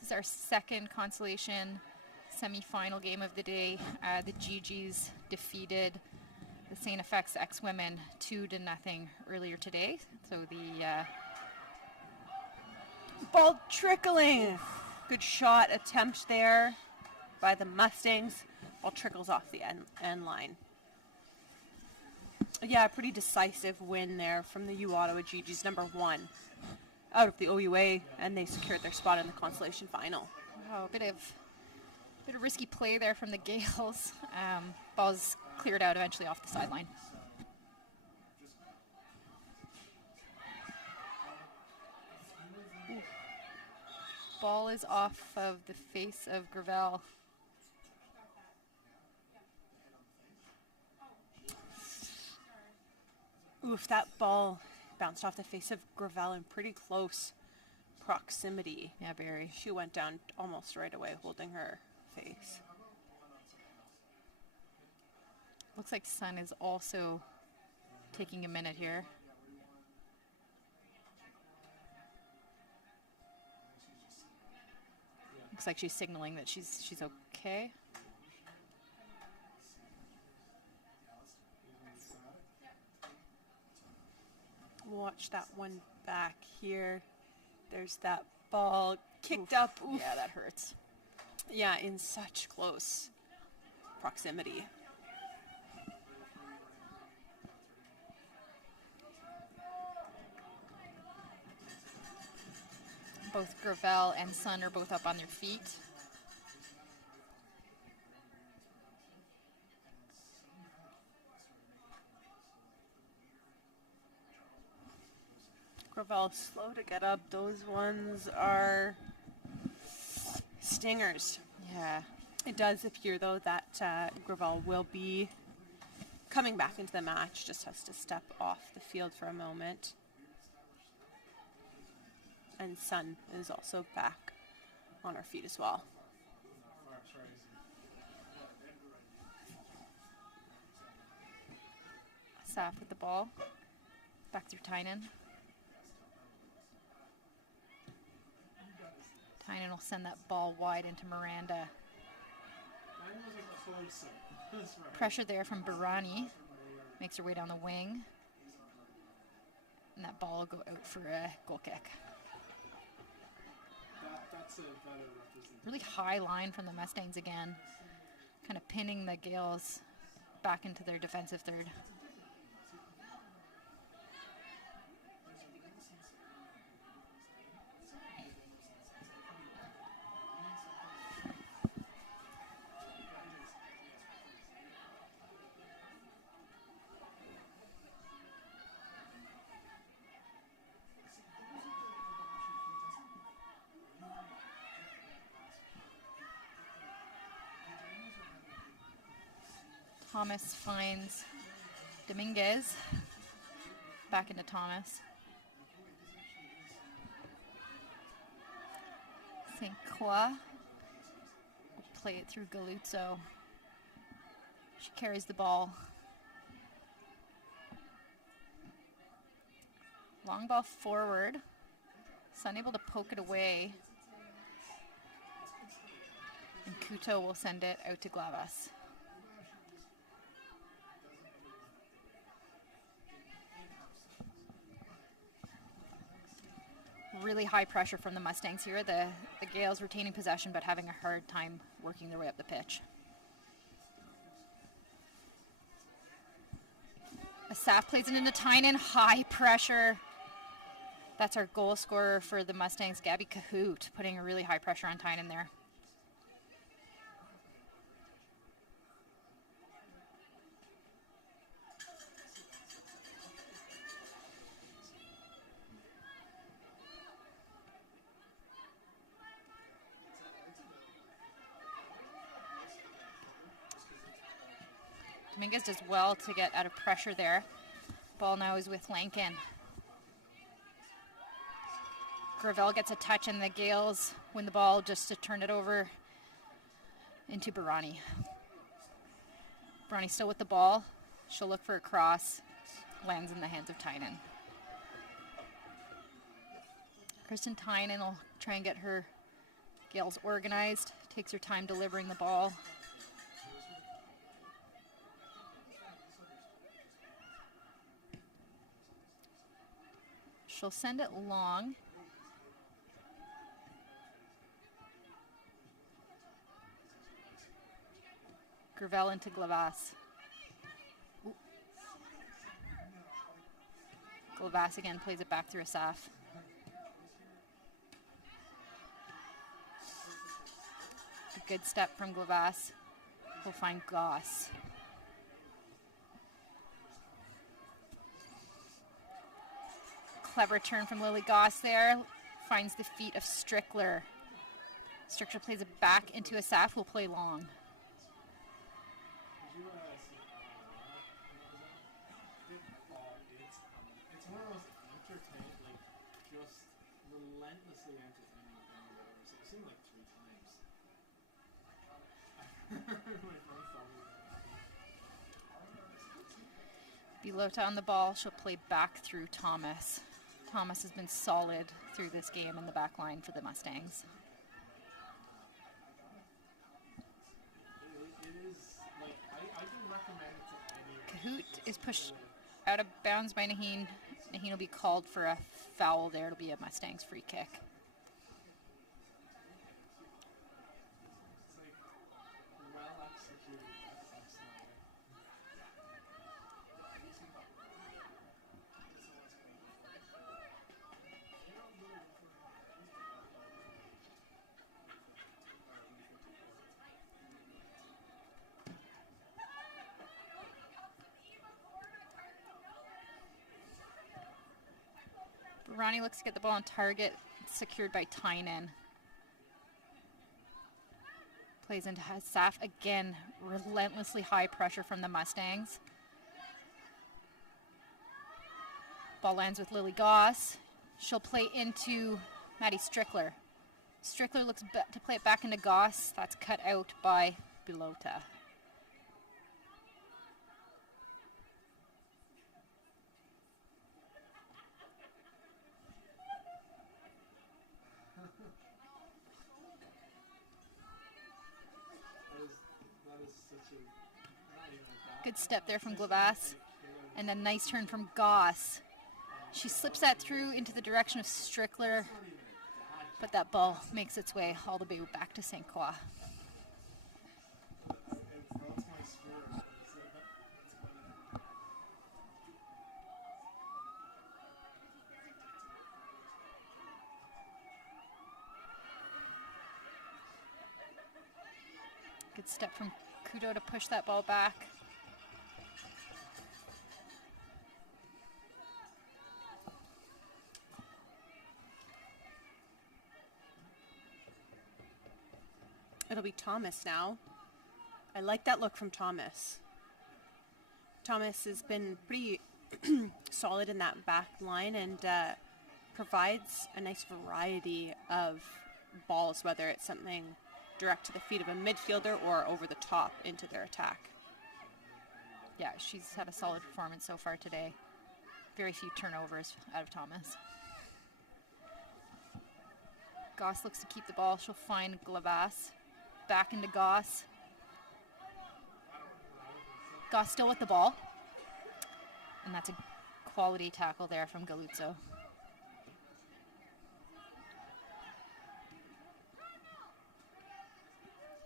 This is our second Consolation semi-final game of the day. The GGs defeated the St. FX X-Women 2-0 earlier today. So the Ball trickling. Good shot attempt there by the Mustangs. Ball trickles off the end line. Yeah, pretty decisive win there from the U Ottawa GGs, number 1 out of the OUA, and they secured their spot in the Consolation final. wow, a bit of risky play there from the Gales. Ball's cleared out eventually off the sideline. Ooh. Ball is off of the face of Gravel. Oof, that ball bounced off the face of Gravel in pretty close proximity. Yeah, very. She went down almost right away holding her face. Looks like Sun is also taking a minute here. Looks like she's signaling that she's okay. Watch that one back here. There's that ball kicked up. Oof. Yeah, that hurts. Yeah, in such close proximity. Both Gravel and Sun are both up on their feet. Gravel slow to get up. Those ones are stingers. Yeah. It does appear, though, that Gravel will be coming back into the match. Just has to step off the field for a moment. And Sun is also back on her feet as well. Saf with the ball. Back through Tynan. Tynan will send that ball wide into Miranda. Pressure there from Barani. Makes her way down the wing. And that ball will go out for a goal kick. Really high line from the Mustangs again. Kind of pinning the Gales back into their defensive third. Thomas finds Dominguez. Back into Thomas. St. Croix will play it through Galuzzo. She carries the ball. Long ball forward. It's unable to poke it away. And Kuto will send it out to Glavas. Really high pressure from the Mustangs here. The Gales retaining possession but having a hard time working their way up the pitch. Asaf plays it into Tynan. High pressure. That's our goal scorer for the Mustangs, Gabby Cahoot, putting a really high pressure on Tynan there. Dominguez does well to get out of pressure there. Ball now is with Lankin. Gravel gets a touch and the Gales win the ball just to turn it over into Barani. Barani still with the ball. She'll look for a cross. Lands in the hands of Tynan. Kristen Tynan will try and get her Gales organized. Takes her time delivering the ball. She'll send it long. Gravel into Glavas. Glavas again plays it back through Asaf. A good step from Glavas. We'll find Goss. Clever turn from Lily Goss there. Finds the feet of Strickler. Strickler plays it back into Asaf, who'll play long. It's one of those entertaining, like, just relentlessly entertaining things I've ever seen. I've seen it like 3 times. My friends told me. Bilota on the ball. She'll play back through Thomas. Thomas has been solid through this game in the back line for the Mustangs. It is, like, I can recommend it to anyone. Cahoot is pushed out of bounds by Naheen. Naheen will be called for a foul there. It'll be a Mustangs free kick. It's like, well executed. That's not it. Ronnie looks to get the ball on target. It's secured by Tynan. Plays into Asaf. Again, relentlessly high pressure from the Mustangs. Ball lands with Lily Goss. She'll play into Maddie Strickler. Strickler looks to play it back into Goss. That's cut out by Bilota. That is such a, not even a Good step there from Glavas. And a nice turn from Goss. She slips that through into the direction of Strickler. But that ball makes its way all the way back to St. Croix. Good step from Kudo to push that ball back. It'll be Thomas now. I like that look from Thomas. Thomas has been pretty solid in that back line and provides a nice variety of balls, whether it's something direct to the feet of a midfielder or over the top into their attack. Yeah, she's had a solid performance so far today. Very few turnovers out of Thomas. Goss looks to keep the ball. She'll find Glavas. Back into Goss. Goss still with the ball. And that's a quality tackle there from Galuzzo.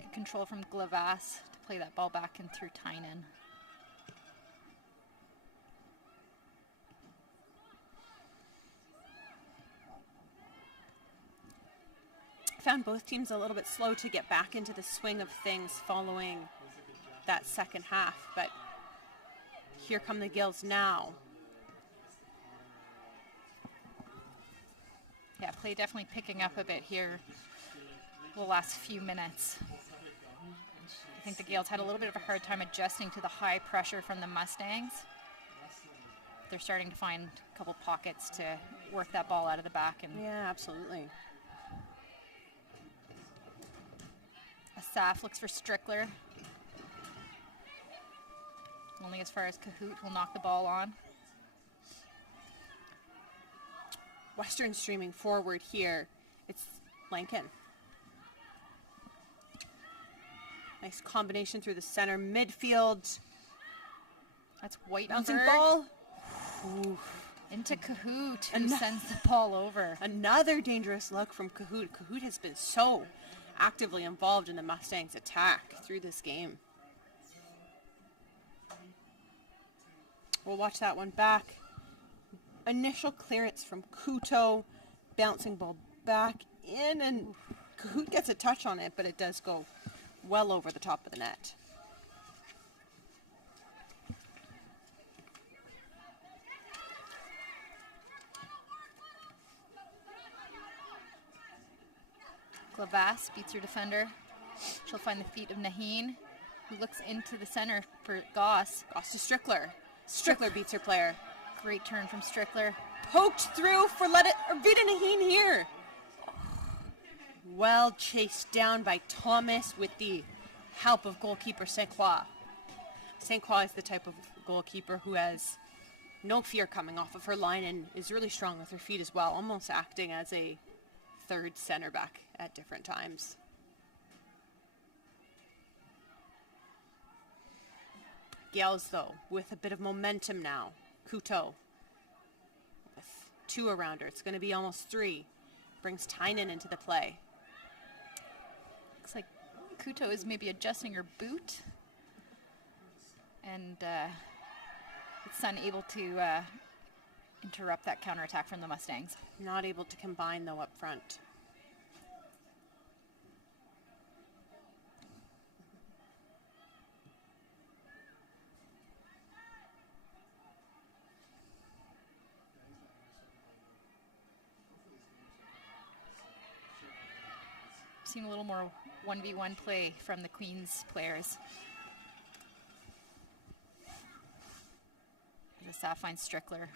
Good control from Glavas to play that ball back in through Tynan. Found both teams a little bit slow to get back into the swing of things following that second half, but here come the Gills now. Yeah, play definitely picking up a bit here the last few minutes. I think the Gales had a little bit of a hard time adjusting to the high pressure from the Mustangs. They're starting to find a couple pockets to work that ball out of the back. And yeah, absolutely. Asaf looks for Strickler. Only as far as Cahoot will knock the ball on. Western streaming forward here. It's Lankin. Nice combination through the center midfield. That's White Bouncing ball. Ooh. Into Cahoot, who sends the ball over. Another dangerous look from Cahoot. Cahoot has been so actively involved in the Mustangs' attack through this game. We'll watch that one back. Initial clearance from Kuto. Bouncing ball back in, and Cahoot gets a touch on it, but it does go well over the top of the net. Glavas beats her defender. She'll find the feet of Naheen, who looks into the center for Goss. Goss to Strickler. Strickler beats her player. Great turn from Strickler. Poked through for Vida Naheen here. Well chased down by Thomas with the help of goalkeeper St. Croix. St. Croix is the type of goalkeeper who has no fear coming off of her line and is really strong with her feet as well, almost acting as a third center back at different times. Gales, though, with a bit of momentum now. Kuto with 2 around her. It's going to be almost 3. Brings Tynan into the play. Looks like Kuto is maybe adjusting her boot. And it's unable to interrupt that counterattack from the Mustangs. Not able to combine, though, up front. Seen a little more 1v1 play from the Queens players. The Asaf finds Strickler.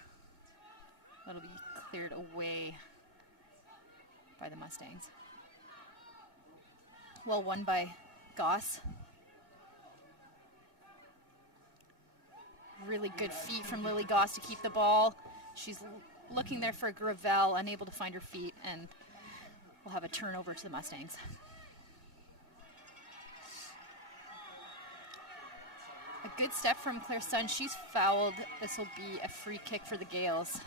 That'll be cleared away by the Mustangs. Well won by Goss. Really good feet from Lily Goss to keep the ball. She's looking there for Gravel, unable to find her feet, and we'll have a turnover to the Mustangs. A good step from Claire Sun. She's fouled. This will be a free kick for the Gales.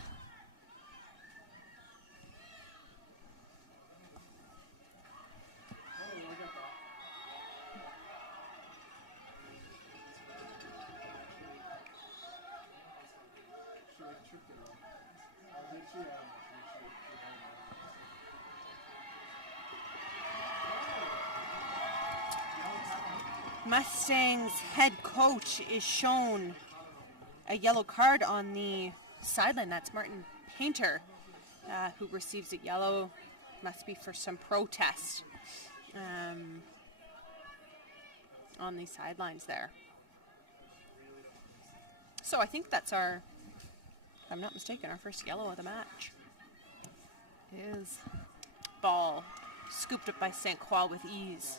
Mustangs head coach is shown a yellow card on the sideline. That's Martin Painter, who receives a yellow. Must be for some protest on the sidelines there. So I think that's our, if I'm not mistaken, our first yellow of the match. Is ball scooped up by St. Croix with ease.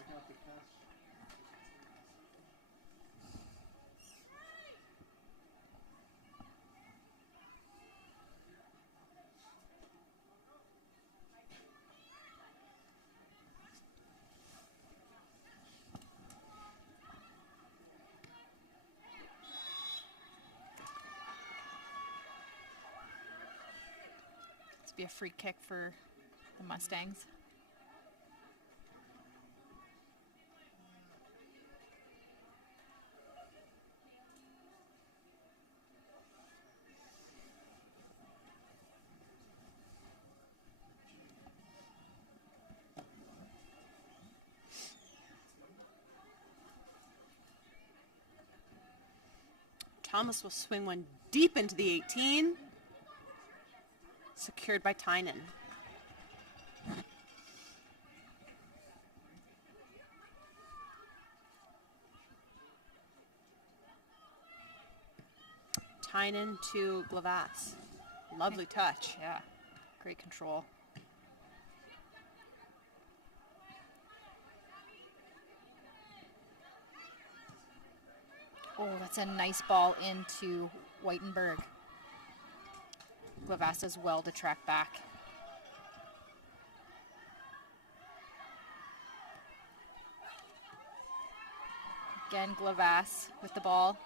be a free kick for the Mustangs. Thomas will swing one deep into the 18. Secured by Tynan. Tynan to Glavas. Lovely touch. Yeah, great control. Oh, that's a nice ball into Whitenberg. Glavas does well to track back. Again, Glavas with the ball.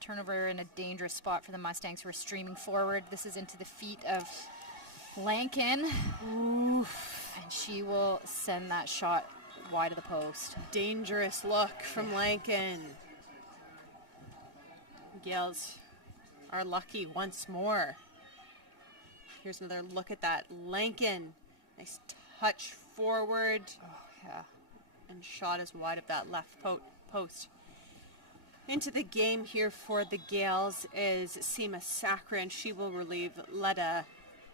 Turnover in a dangerous spot for the Mustangs who are streaming forward. This is into the feet of Lankin. Oof. And she will send that shot wide of the post. Dangerous look from Lankin. Gales are lucky once more. Here's another look at that. Lankin, nice touch forward. Oh, yeah. And shot is wide of that left post. Into the game here for the Gales is Seema Sakran. She will relieve Leda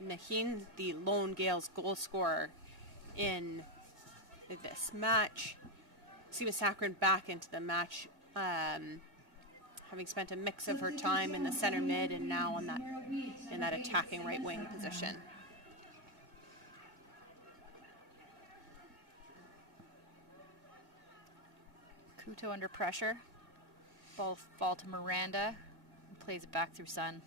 Nahin, the lone Gales goal scorer in this match. Seema Sakran back into the match, having spent a mix of her time in the center mid and now in that attacking right wing position. Kuto under pressure. Ball fall to Miranda, who plays it back through Sun.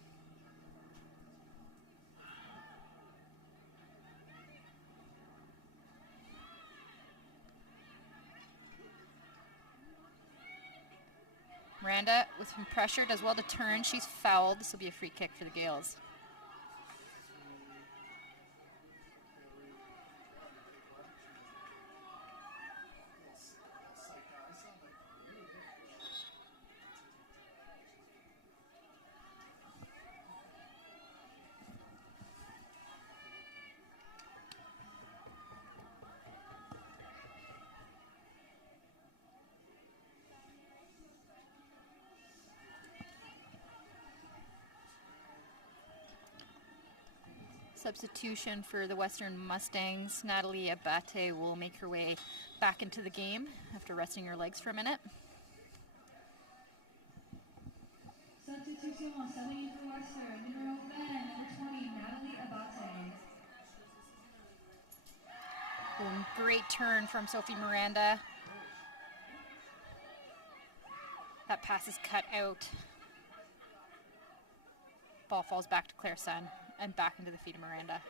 Miranda with some pressure does well to turn. She's fouled. This will be a free kick for the Gales. Substitution for the Western Mustangs. Natalie Abate will make her way back into the game after resting her legs for a minute. Substitution subbing for Western, number 20, Natalie Abate. Boom, great turn from Sophie Miranda. That pass is cut out. Ball falls back to Claire Sun and back into the feet of Miranda.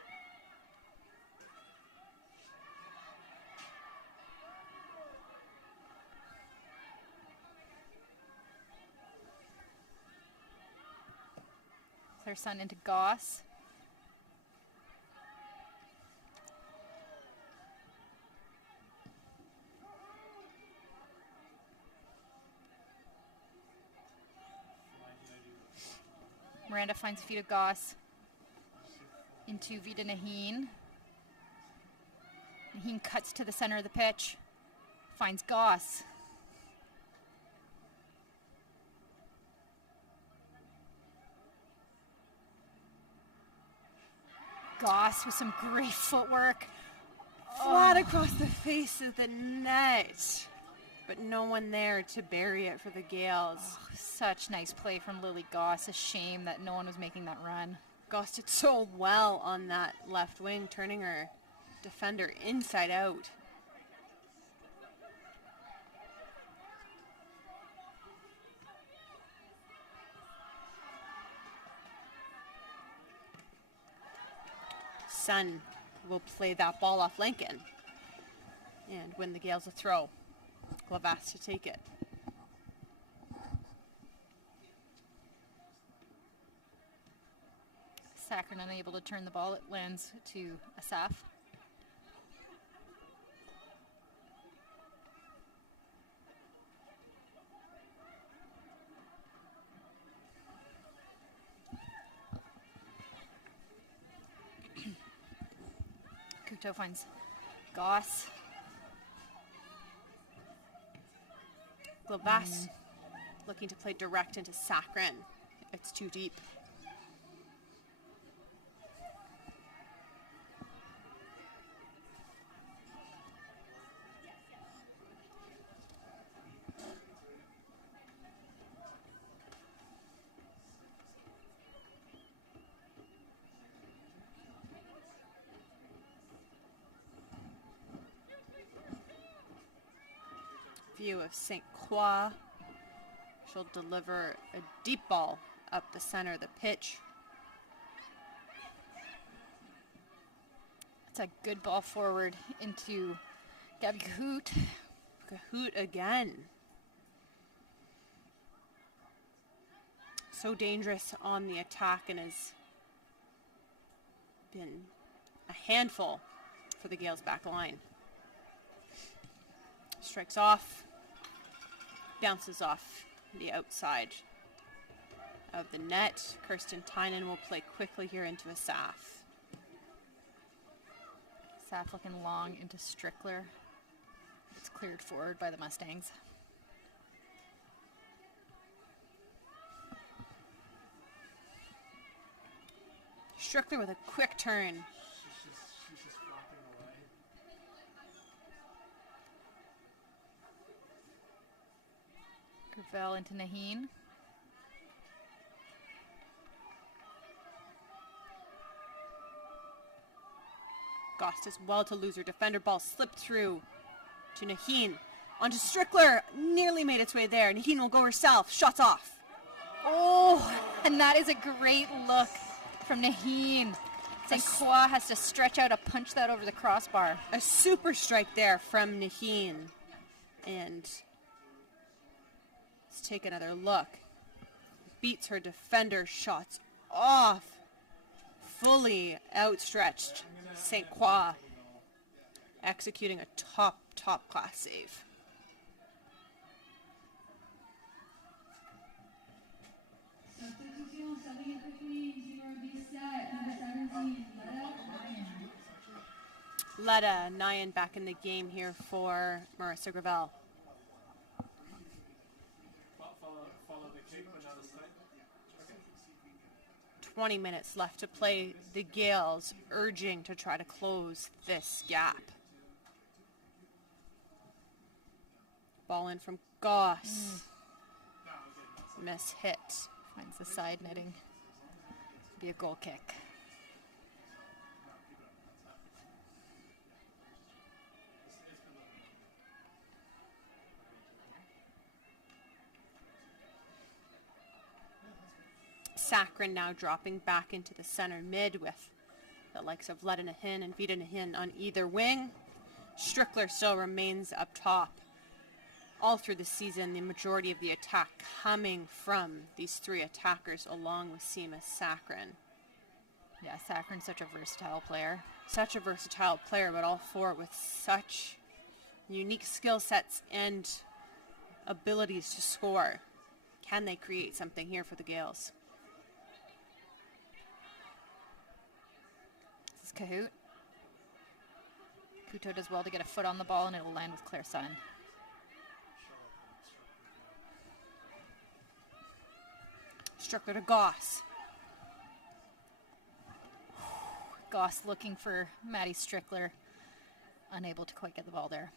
Claire Sun into Goss. Miranda finds the feet of Goss into Vida Nahin. Nahin cuts to the center of the pitch, finds Goss. Goss with some great footwork. Flat across the face of the net. But no one there to bury it for the Gales. Oh, such nice play from Lily Goss. A shame that no one was making that run. Goss did so well on that left wing, turning her defender inside out. Sun will play that ball off Lincoln and win the Gales a throw. Glavas to take it. Sakran unable to turn the ball. It lands to Asaf. Kuto finds Goss. Glavas looking to play direct into Sakran. It's too deep. view of St. Croix. She'll deliver a deep ball up the center of the pitch. It's a good ball forward into Gabby Cahoot. Cahoot again. So dangerous on the attack and has been a handful for the Gales back line. Strikes off, bounces off the outside of the net. Kirsten Tynan will play quickly here into a Saf. Saf looking long into Strickler. It's cleared forward by the Mustangs. Strickler with a quick turn. She's just flopping away. Gravel into Naheen. Goss does well to lose her defender. Ball slipped through to Naheen. Onto Strickler. Nearly made its way there. Naheen will go herself. Shots off. Oh, and that is a great look from Naheen. St. Croix has to stretch out to punch that over the crossbar. A super strike there from Naheen. And let's take another look. Beats her defender. Shots off. Fully outstretched St. Croix, executing a top class save. Substitution, subbing in for Queens, number 17, Letta Nyan back in the game here for Marissa Gravel. Follow the kick, but not the strike. 20 minutes left to play. The Gales urging to try to close this gap. Ball in from Goss. Miss hit. Finds the side netting. Be a goal kick. Sakrin now dropping back into the center mid with the likes of Letta Nahin and Vita Nahin on either wing. Strickler still remains up top. All through the season, the majority of the attack coming from these three attackers along with Seema Sakrin. Yeah, Sakrin's such a versatile player. Such a versatile player, but all four with such unique skill sets and abilities to score. Can they create something here for the Gales? This is Cahoot. Kuto does well to get a foot on the ball, and it will land with Claire Sun. Strickler to Goss. Goss looking for Maddie Strickler. Unable to quite get the ball there.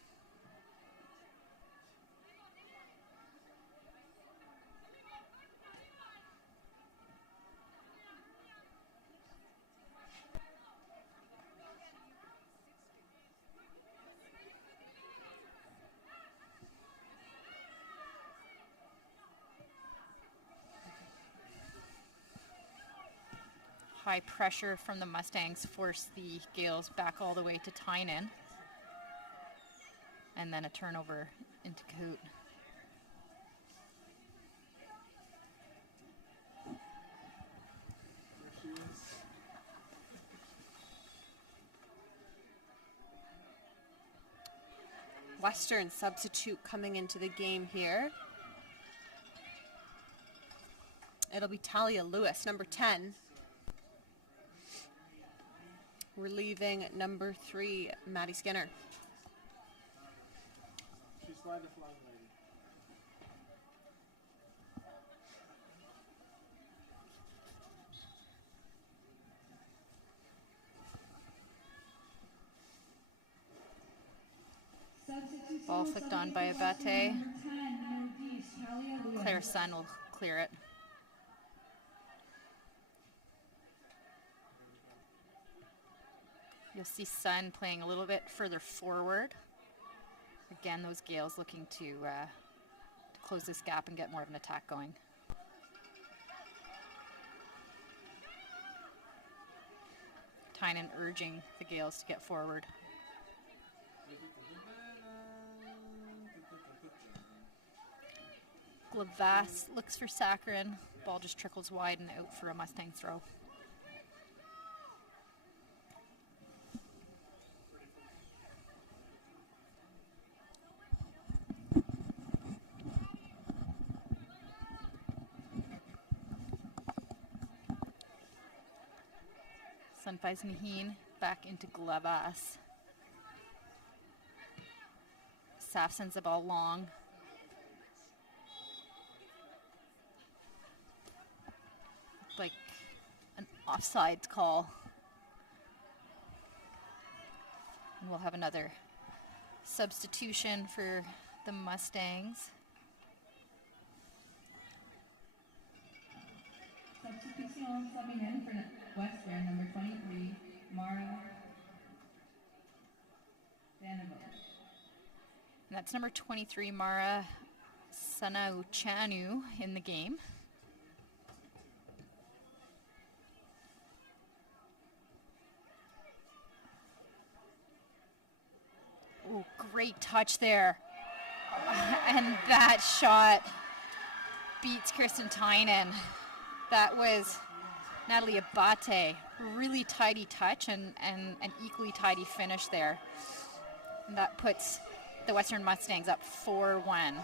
High pressure from the Mustangs force the Gales back all the way to Tynan. And then a turnover into Cahoot. Western substitute coming into the game here. It'll be Talia Lewis, number 10. Relieving number 3, Maddie Skinner. She's slide the flag lady. Ball flicked on by Abate. Claire Sun will clear it. You'll see Sun playing a little bit further forward. Again, those Gales looking to close this gap and get more of an attack going. Tynan urging the Gales to get forward. Glavass looks for Saccharin. Ball just trickles wide and out for a Mustang throw. Sunfise Naheen back into Glavass. Saf sends the ball long. Like an offsides call. And we'll have another substitution for the Mustangs. Substitution subbing in for Western, number 23, Mara Danivo. And that's number 23, Mara Sanauchanu in the game. Oh, great touch there. And that shot beats Kristen Tynan. That was Natalie Abate. Really tidy touch and an equally tidy finish there. And that puts the Western Mustangs up 4-1.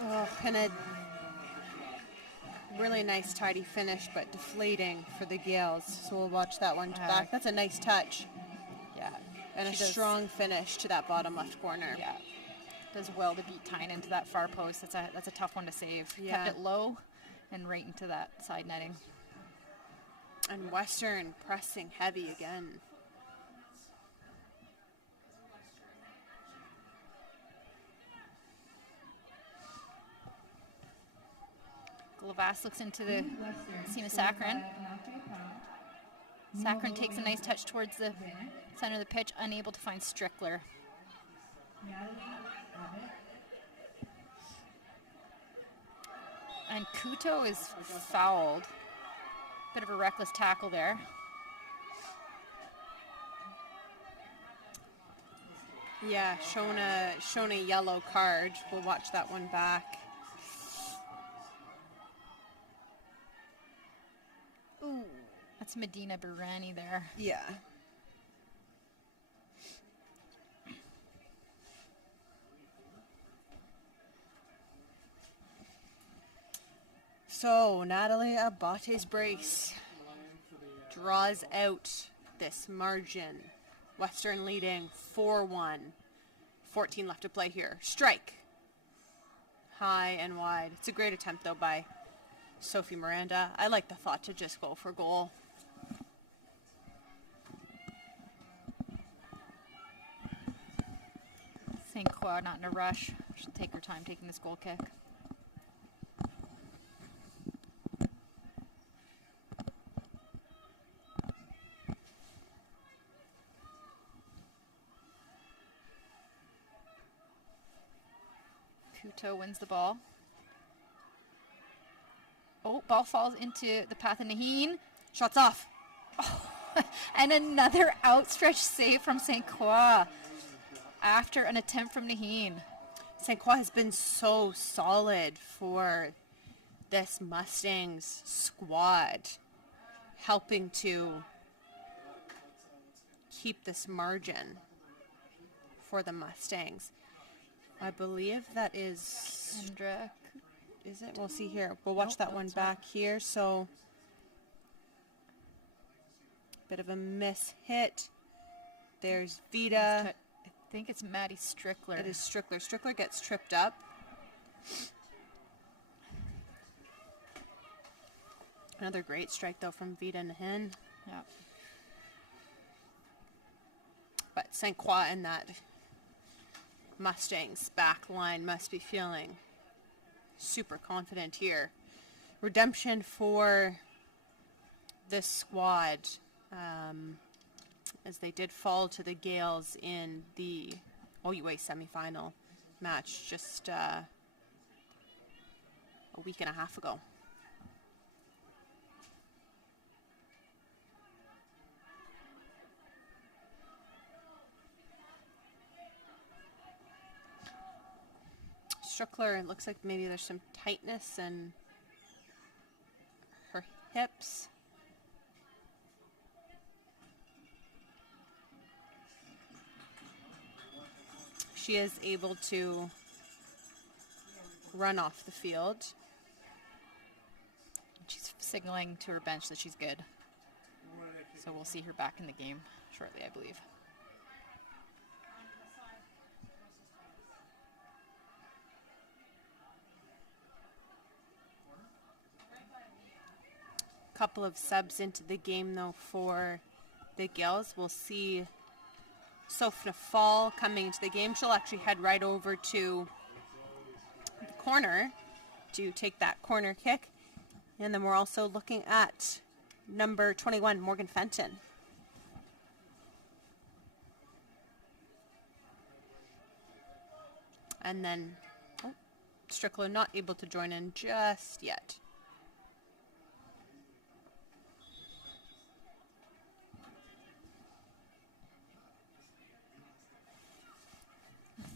Oh, and a really nice tidy finish, but deflating for the Gales. So we'll watch that one back. That's a nice touch. Yeah. And a strong finish to that bottom left corner. Yeah. Does well to beat Tynan to that far post. That's a tough one to save. Yeah. Kept it low and right into that side netting. And Western pressing heavy again. Glavass looks into the Sima Saccharin. Saccharin takes a nice touch towards the center of the pitch, unable to find Strickler. And Kuto is fouled. Bit of a reckless tackle there. Yeah, shown a yellow card. We'll watch that one back. Ooh, that's Medina Burani there. Yeah. So, Natalie Abate's brace draws out this margin. Western leading 4-1. 14 left to play here. Strike. High and wide. It's a great attempt, though, by Sophie Miranda. I like the thought to just go for goal. St. Croix not in a rush. She'll take her time taking this goal kick. Kuto wins the ball. Oh, ball falls into the path of Naheen. Shots off. Oh, and another outstretched save from St. Croix after an attempt from Naheen. St. Croix has been so solid for this Mustangs squad, helping to keep this margin for the Mustangs. I believe that is Sandra. Is it? We'll see here. We'll watch that one back here. So, bit of a miss hit. There's Vita. I think it's Maddie Strickler. It is Strickler. Strickler gets tripped up. Another great strike, though, from Vita Nahin. Yeah. But St. Croix and that Mustangs back line must be feeling super confident here. Redemption for this squad. as they did fall to the Gales in the OUA semifinal match just a week and a half ago. Strickler, it looks like maybe there's some tightness in her hips. She is able to run off the field. She's signaling to her bench that she's good. So we'll see her back in the game shortly, I believe. Couple of subs into the game though for the Gales. We'll see Sophna Fall coming into the game. She'll actually head right over to the corner to take that corner kick. And then we're also looking at number 21, Morgan Fenton. And then Strickler not able to join in just yet.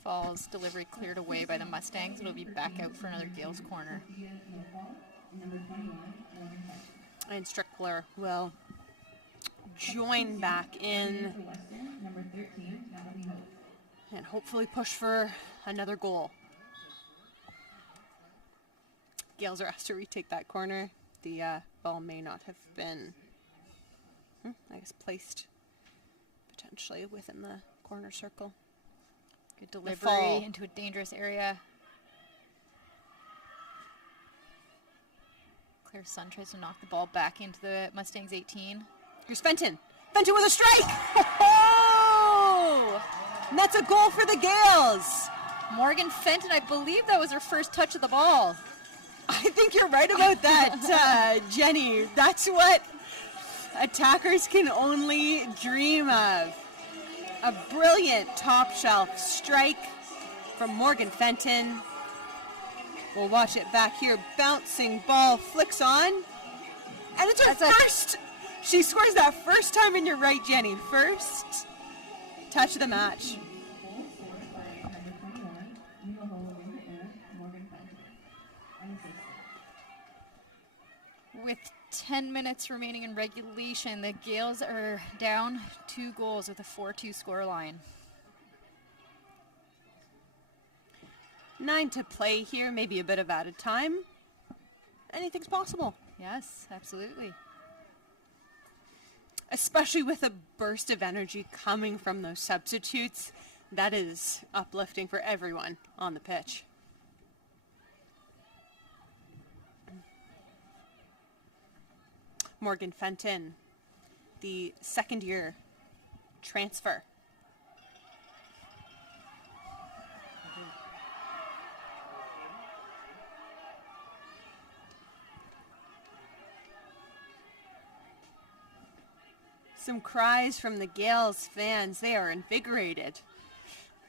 Fall's delivery cleared away by the Mustangs. It'll be back out for another Gales corner. And Strickler will join back in and hopefully push for another goal. Gales are asked to retake that corner. The ball may not have been, I guess, placed potentially within the corner circle. Good delivery into a dangerous area. Claire Sun tries to knock the ball back into the Mustangs 18. Here's Fenton. Fenton with a strike! Oh! And that's a goal for the Gales. Morgan Fenton, I believe that was her first touch of the ball. I think you're right about that, Jenny. That's what attackers can only dream of. A brilliant top shelf strike from Morgan Fenton. We'll watch it back here. Bouncing ball flicks on. And it's her first. She scores that first time, and you're right, Jenny. First touch of the match. With 10 minutes remaining in regulation, the Gales are down 2 goals with a 4-2 scoreline. 9 to play here, maybe a bit of added time. Anything's possible. Yes, absolutely. Especially with a burst of energy coming from those substitutes. That is uplifting for everyone on the pitch. Morgan Fenton, the second-year transfer. Some cries from the Gales fans. They are invigorated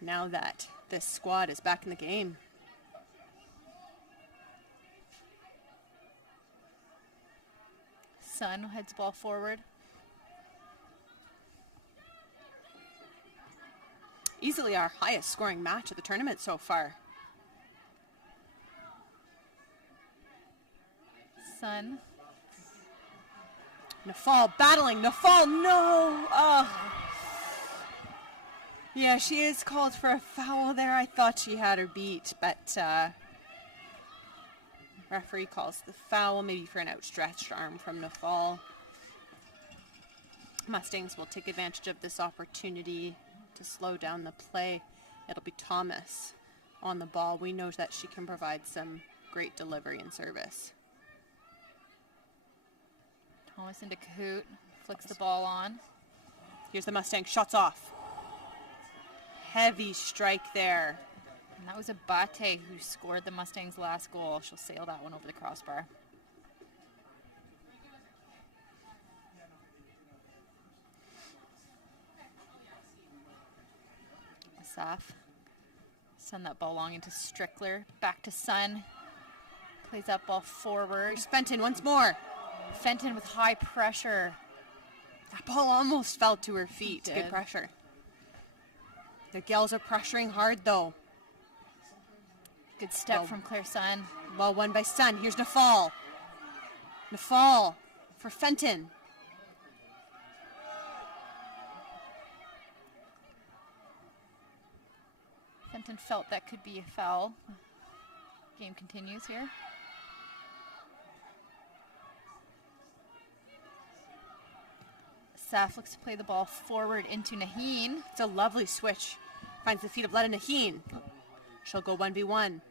now that this squad is back in the game. Sun heads ball forward. Easily our highest scoring match of the tournament so far. Sun. Nafal battling. Nafal, no! Oh. Yeah, she is called for a foul there. I thought she had her beat, but referee calls the foul, maybe for an outstretched arm from Nafal. Mustangs will take advantage of this opportunity to slow down the play. It'll be Thomas on the ball. We know that she can provide some great delivery and service. Thomas into Cahoot, flicks the ball on. Here's the Mustang, shots off. Heavy strike there. And that was Abate who scored the Mustangs' last goal. She'll sail that one over the crossbar. Saf. Send that ball long into Strickler. Back to Sun. Plays that ball forward. Here's Fenton once more. Fenton with high pressure. That ball almost fell to her feet. It Good did. pressure. The Gales are pressuring hard, though. Good step from Claire Sun. Well won by Sun. Here's Nafal. Nafal for Fenton. Fenton felt that could be a foul. Game continues here. Saf looks to play the ball forward into Naheen. It's a lovely switch. Finds the feet of Letta Naheen. She'll go 1v1.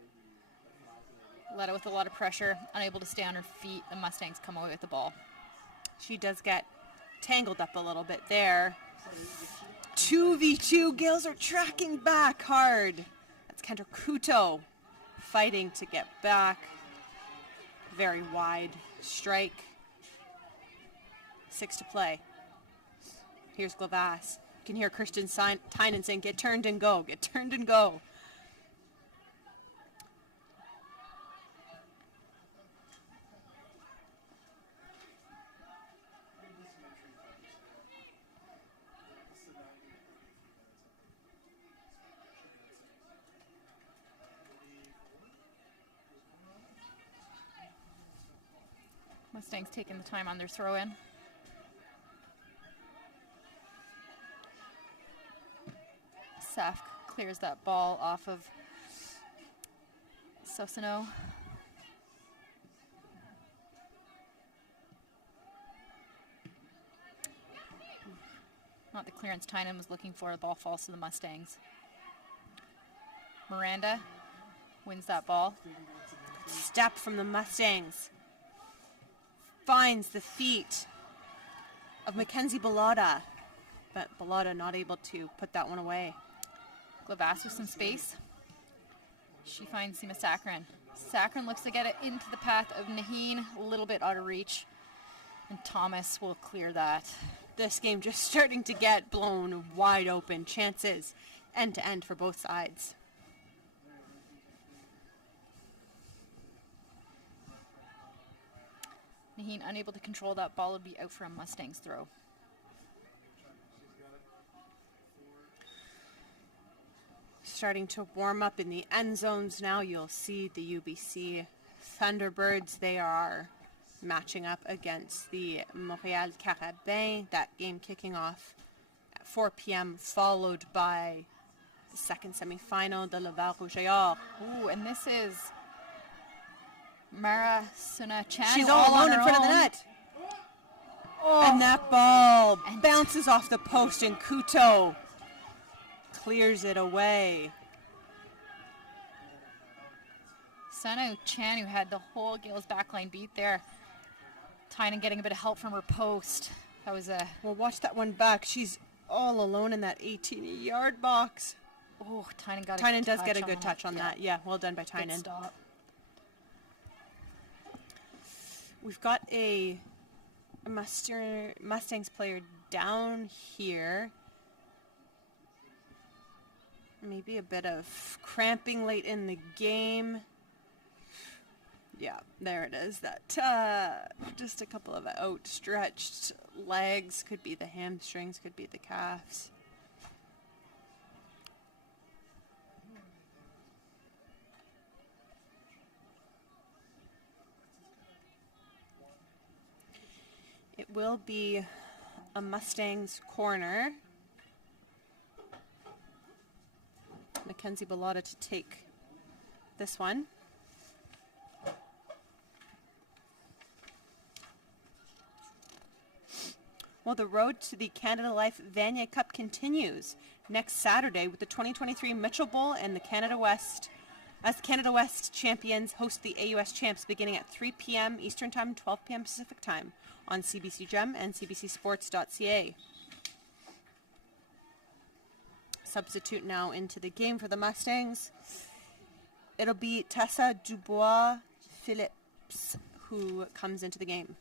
Letta with a lot of pressure, unable to stay on her feet. The Mustangs come away with the ball. She does get tangled up a little bit there. 2v2. Gales are tracking back hard. That's Kendra Kuto fighting to get back. Very wide strike. 6 to play. Here's Glavas. You can hear Christian Tynan saying, get turned and go. Get turned and go. Mustangs taking the time on their throw-in. Saf clears that ball off of Sosano. Not the clearance Tynan was looking for. The ball falls to the Mustangs. Miranda wins that ball. Step from the Mustangs. Finds the feet of Mackenzie Bellotta, but Bellotta not able to put that one away. Glavas with some space. She finds Seema Sakharin. Sakharin looks to get it into the path of Naheen, a little bit out of reach, and Thomas will clear that. This game just starting to get blown wide open. Chances end to end for both sides. Naheen unable to control that ball, would be out for a Mustangs throw. Starting to warm up in the end zones now. You'll see the UBC Thunderbirds. They are matching up against the Montréal Carabins. That game kicking off at 4 p.m. followed by the second semifinal, the Laval Rougeard. Ooh, and this is Mara Sunachan. She's all alone in front of the net. Oh. And that ball bounces off the post, and Kuto clears it away. Sanu Chan, who had the whole Gales backline beat there. Tynan getting a bit of help from her post. That was a... Well, watch that one back. She's all alone in that 18-yard box. Oh, Tynan got Tynan does get a good touch on that. Yeah, well done by Tynan. Good stop. We've got a Mustangs player down here. Maybe a bit of cramping late in the game. Yeah, there it is. That just a couple of outstretched legs. Could be the hamstrings, could be the calves. It will be a Mustangs corner. Mackenzie Bellotta to take this one. Well, the road to the Canada Life Vanier Cup continues next Saturday with the 2023 Mitchell Bowl and the Canada West, as Canada West champions host the AUS champs beginning at 3 p.m. Eastern Time, 12 p.m. Pacific Time on CBC Gem and cbcsports.ca. Substitute now into the game for the Mustangs. It'll be Tessa Dubois-Phillips who comes into the game.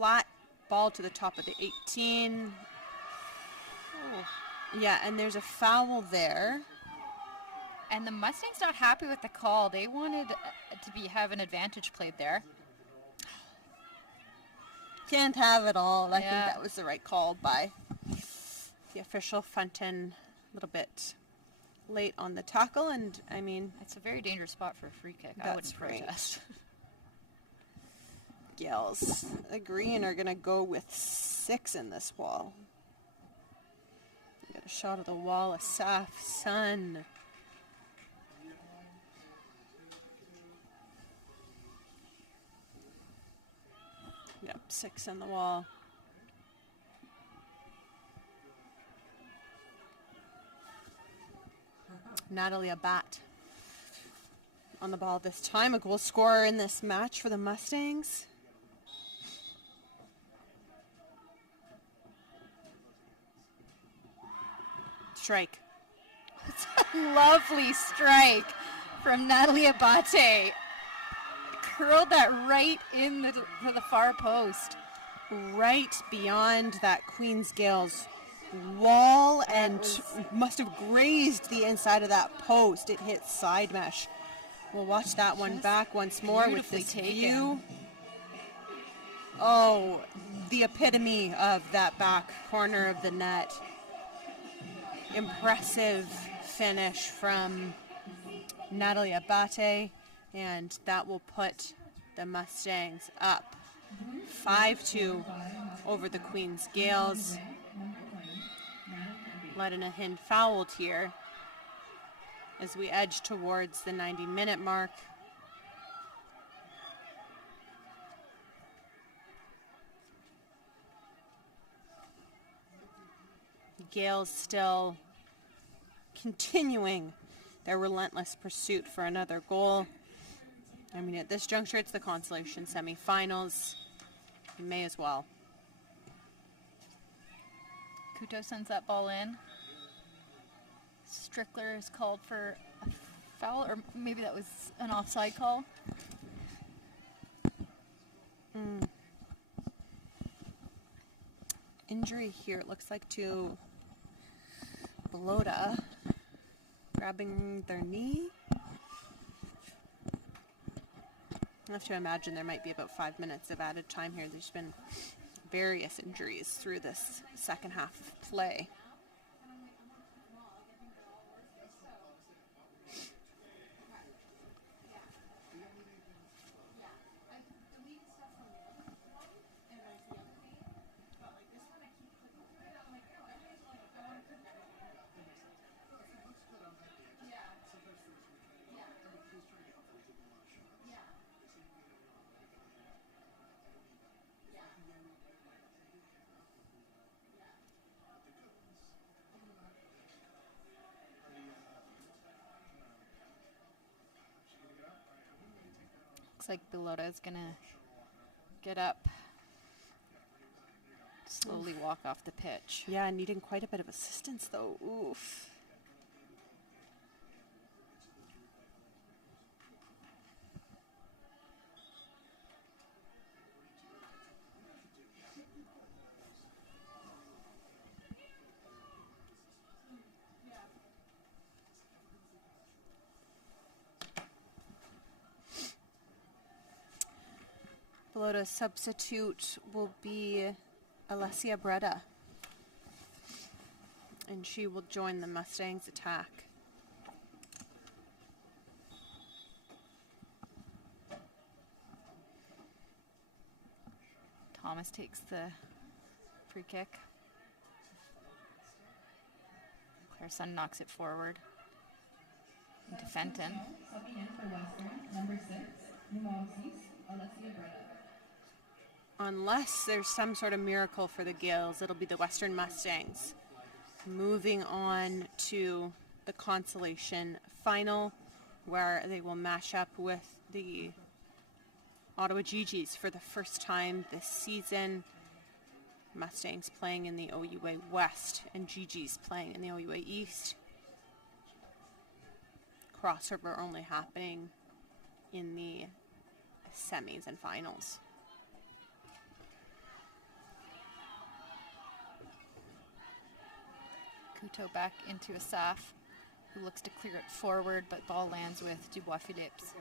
flat ball to the top of the 18. Oh. Yeah, and there's a foul there. And the Mustangs not happy with the call. They wanted to have an advantage played there. Can't have it all. I think that was the right call by the official. Fenton a little bit late on the tackle, and I mean, it's a very dangerous spot for a free kick. I wouldn't protest. Gales, the green are going to go with 6 in this wall. Got a shot of the wall, Asaf Sun. Yep, 6 on the wall. Natalie Abat on the ball this time, a goal scorer in this match for the Mustangs. Strike. It's a lovely strike from Natalie Abate. Curled that right in to the far post. Right beyond that Queen's Gales wall, and must have grazed the inside of that post. It hit side mesh. We'll watch that one back once more with this view. Oh, the epitome of that back corner of the net. Impressive finish from Natalie Abate, and that will put the Mustangs up 5-2 over the Queen's Gales. Ledinahin fouled here as we edge towards the 90-minute mark. Gales still continuing their relentless pursuit for another goal. I mean, at this juncture, it's the Consolation semifinals. You may as well. Kuto sends that ball in. Strickler is called for a foul, or maybe that was an offside call. Injury here, it looks like, to Belota, grabbing their knee. I have to imagine there might be about 5 minutes of added time here. There's been various injuries through this second half of play. Looks like Belota is going to get up, slowly walk off the pitch. Yeah, needing quite a bit of assistance, though. Oof. Belota's substitute will be Alessia Breda, and she will join the Mustangs attack. Thomas takes the free kick. Clareson knocks it forward into Fenton. Subbing in for Western, number 6, numero 6, Alessia Breda. Unless there's some sort of miracle for the Gales, it'll be the Western Mustangs moving on to the Consolation final, where they will mash up with the Ottawa GGs for the first time this season. Mustangs playing in the OUA West and GGs playing in the OUA East. Crossover only happening in the semis and finals. Couteau back into Asaf, who looks to clear it forward, but ball lands with Dubois-Phillips.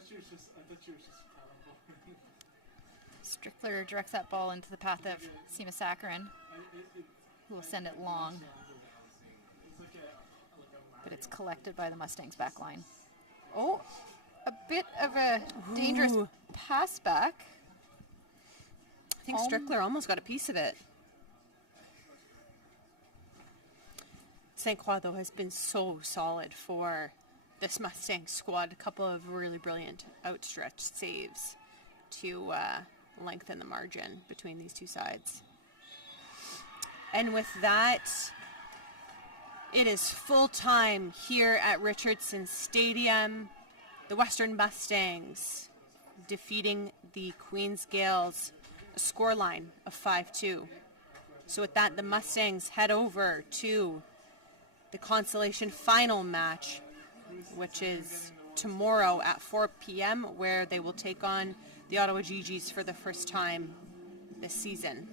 I thought she was just Strickler directs that ball into the path of Seema Sakarin, who will send it long. But it's collected by the Mustangs back line. Oh, a bit of a dangerous pass back. I think Strickler almost got a piece of it. St. Croix, though, has been so solid for this Mustang squad. A couple of really brilliant outstretched saves to lengthen the margin between these two sides. And with that, it is full time here at Richardson Stadium. The Western Mustangs defeating the Queens Gales, a scoreline of 5-2. So with that, the Mustangs head over to the Consolation final match, which is tomorrow at 4 p.m., where they will take on the Ottawa GGs for the first time this season.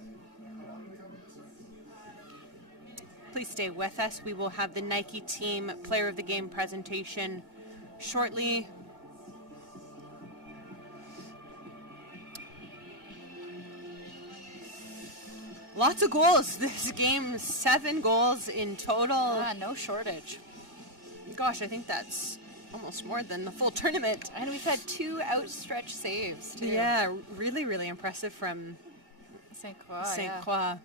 Please stay with us. We will have the Nike Team Player of the Game presentation shortly. Lots of goals this game, 7 goals in total. No shortage. Gosh, I think that's almost more than the full tournament. And we've had 2 outstretched saves, too. Yeah, really, really impressive from St. Croix. St. Croix.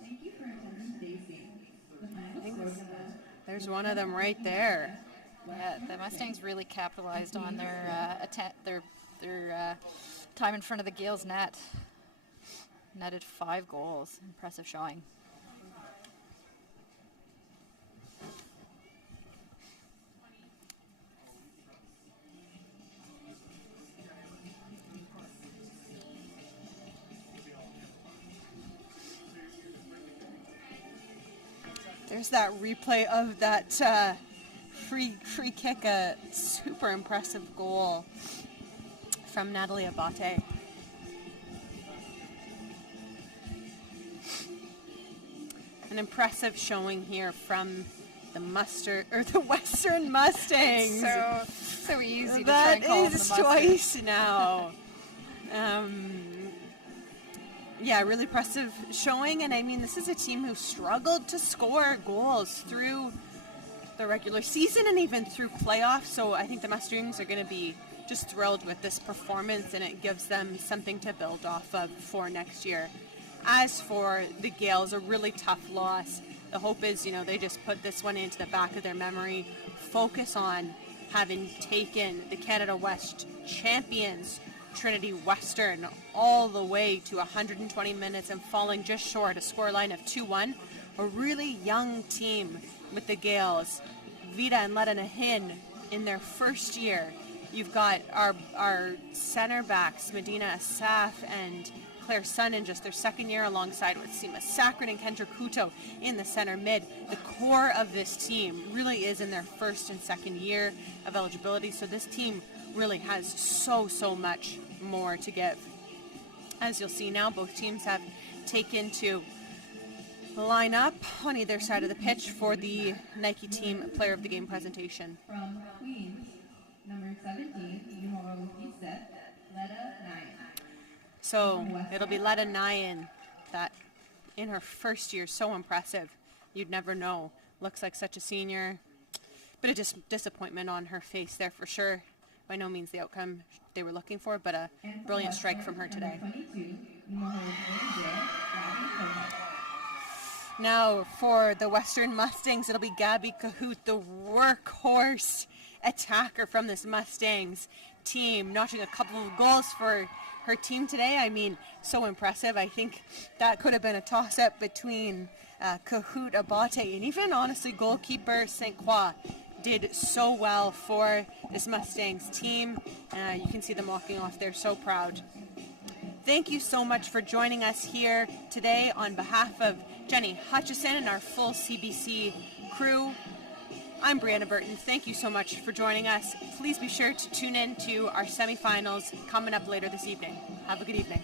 Thank you for attending today's game. The final score There's one of them right there. Yeah, the Mustangs really capitalized on their time in front of the Gales net. Netted 5 goals. Impressive showing. There's that replay of that free kick, a super impressive goal from Natalie Abate. An impressive showing here from the Western Mustangs. So easy to try and call them the That is Mustangs. twice now. Yeah, really impressive showing, and I mean, this is a team who struggled to score goals through the regular season and even through playoffs, so I think the Mustangs are going to be just thrilled with this performance, and it gives them something to build off of for next year. As for the Gales, a really tough loss. The hope is, they just put this one into the back of their memory, focus on having taken the Canada West champions, Trinity Western, all the way to 120 minutes and falling just short, a scoreline of 2-1. A really young team with the Gales. Vida and Letta Nahin in their first year. You've got our center backs, Medina Asaf and Claire Sun, in just their second year, alongside with Seema Sakarin and Kendra Couteau in the center mid. The core of this team really is in their first and second year of eligibility, so this team really has so much more to give. As you'll see now, both teams have taken to line up on either side of the pitch for the Nike Team Player of the Game presentation. from Queens, number 17, numero 17, Letta Nayan. So it'll be Letta Nayan, that in her first year, so impressive. You'd never know. Looks like such a senior. Bit of disappointment on her face there for sure. By no means the outcome they were looking for, but a brilliant strike from her today. Now for the Western Mustangs, it'll be Gabby Cahoot, the workhorse attacker from this Mustangs team, notching a couple of goals for her team today. I mean, so impressive. I think that could have been a toss-up between Cahoot, Abate, and even, honestly, goalkeeper St. Croix did so well for this Mustangs team. You can see them walking off there so proud. Thank you so much for joining us here today on behalf of Jenny Hutchison and our full CBC crew. I'm Brianna Burton. Thank you so much for joining us. Please be sure to tune in to our semifinals coming up later this evening. Have a good evening.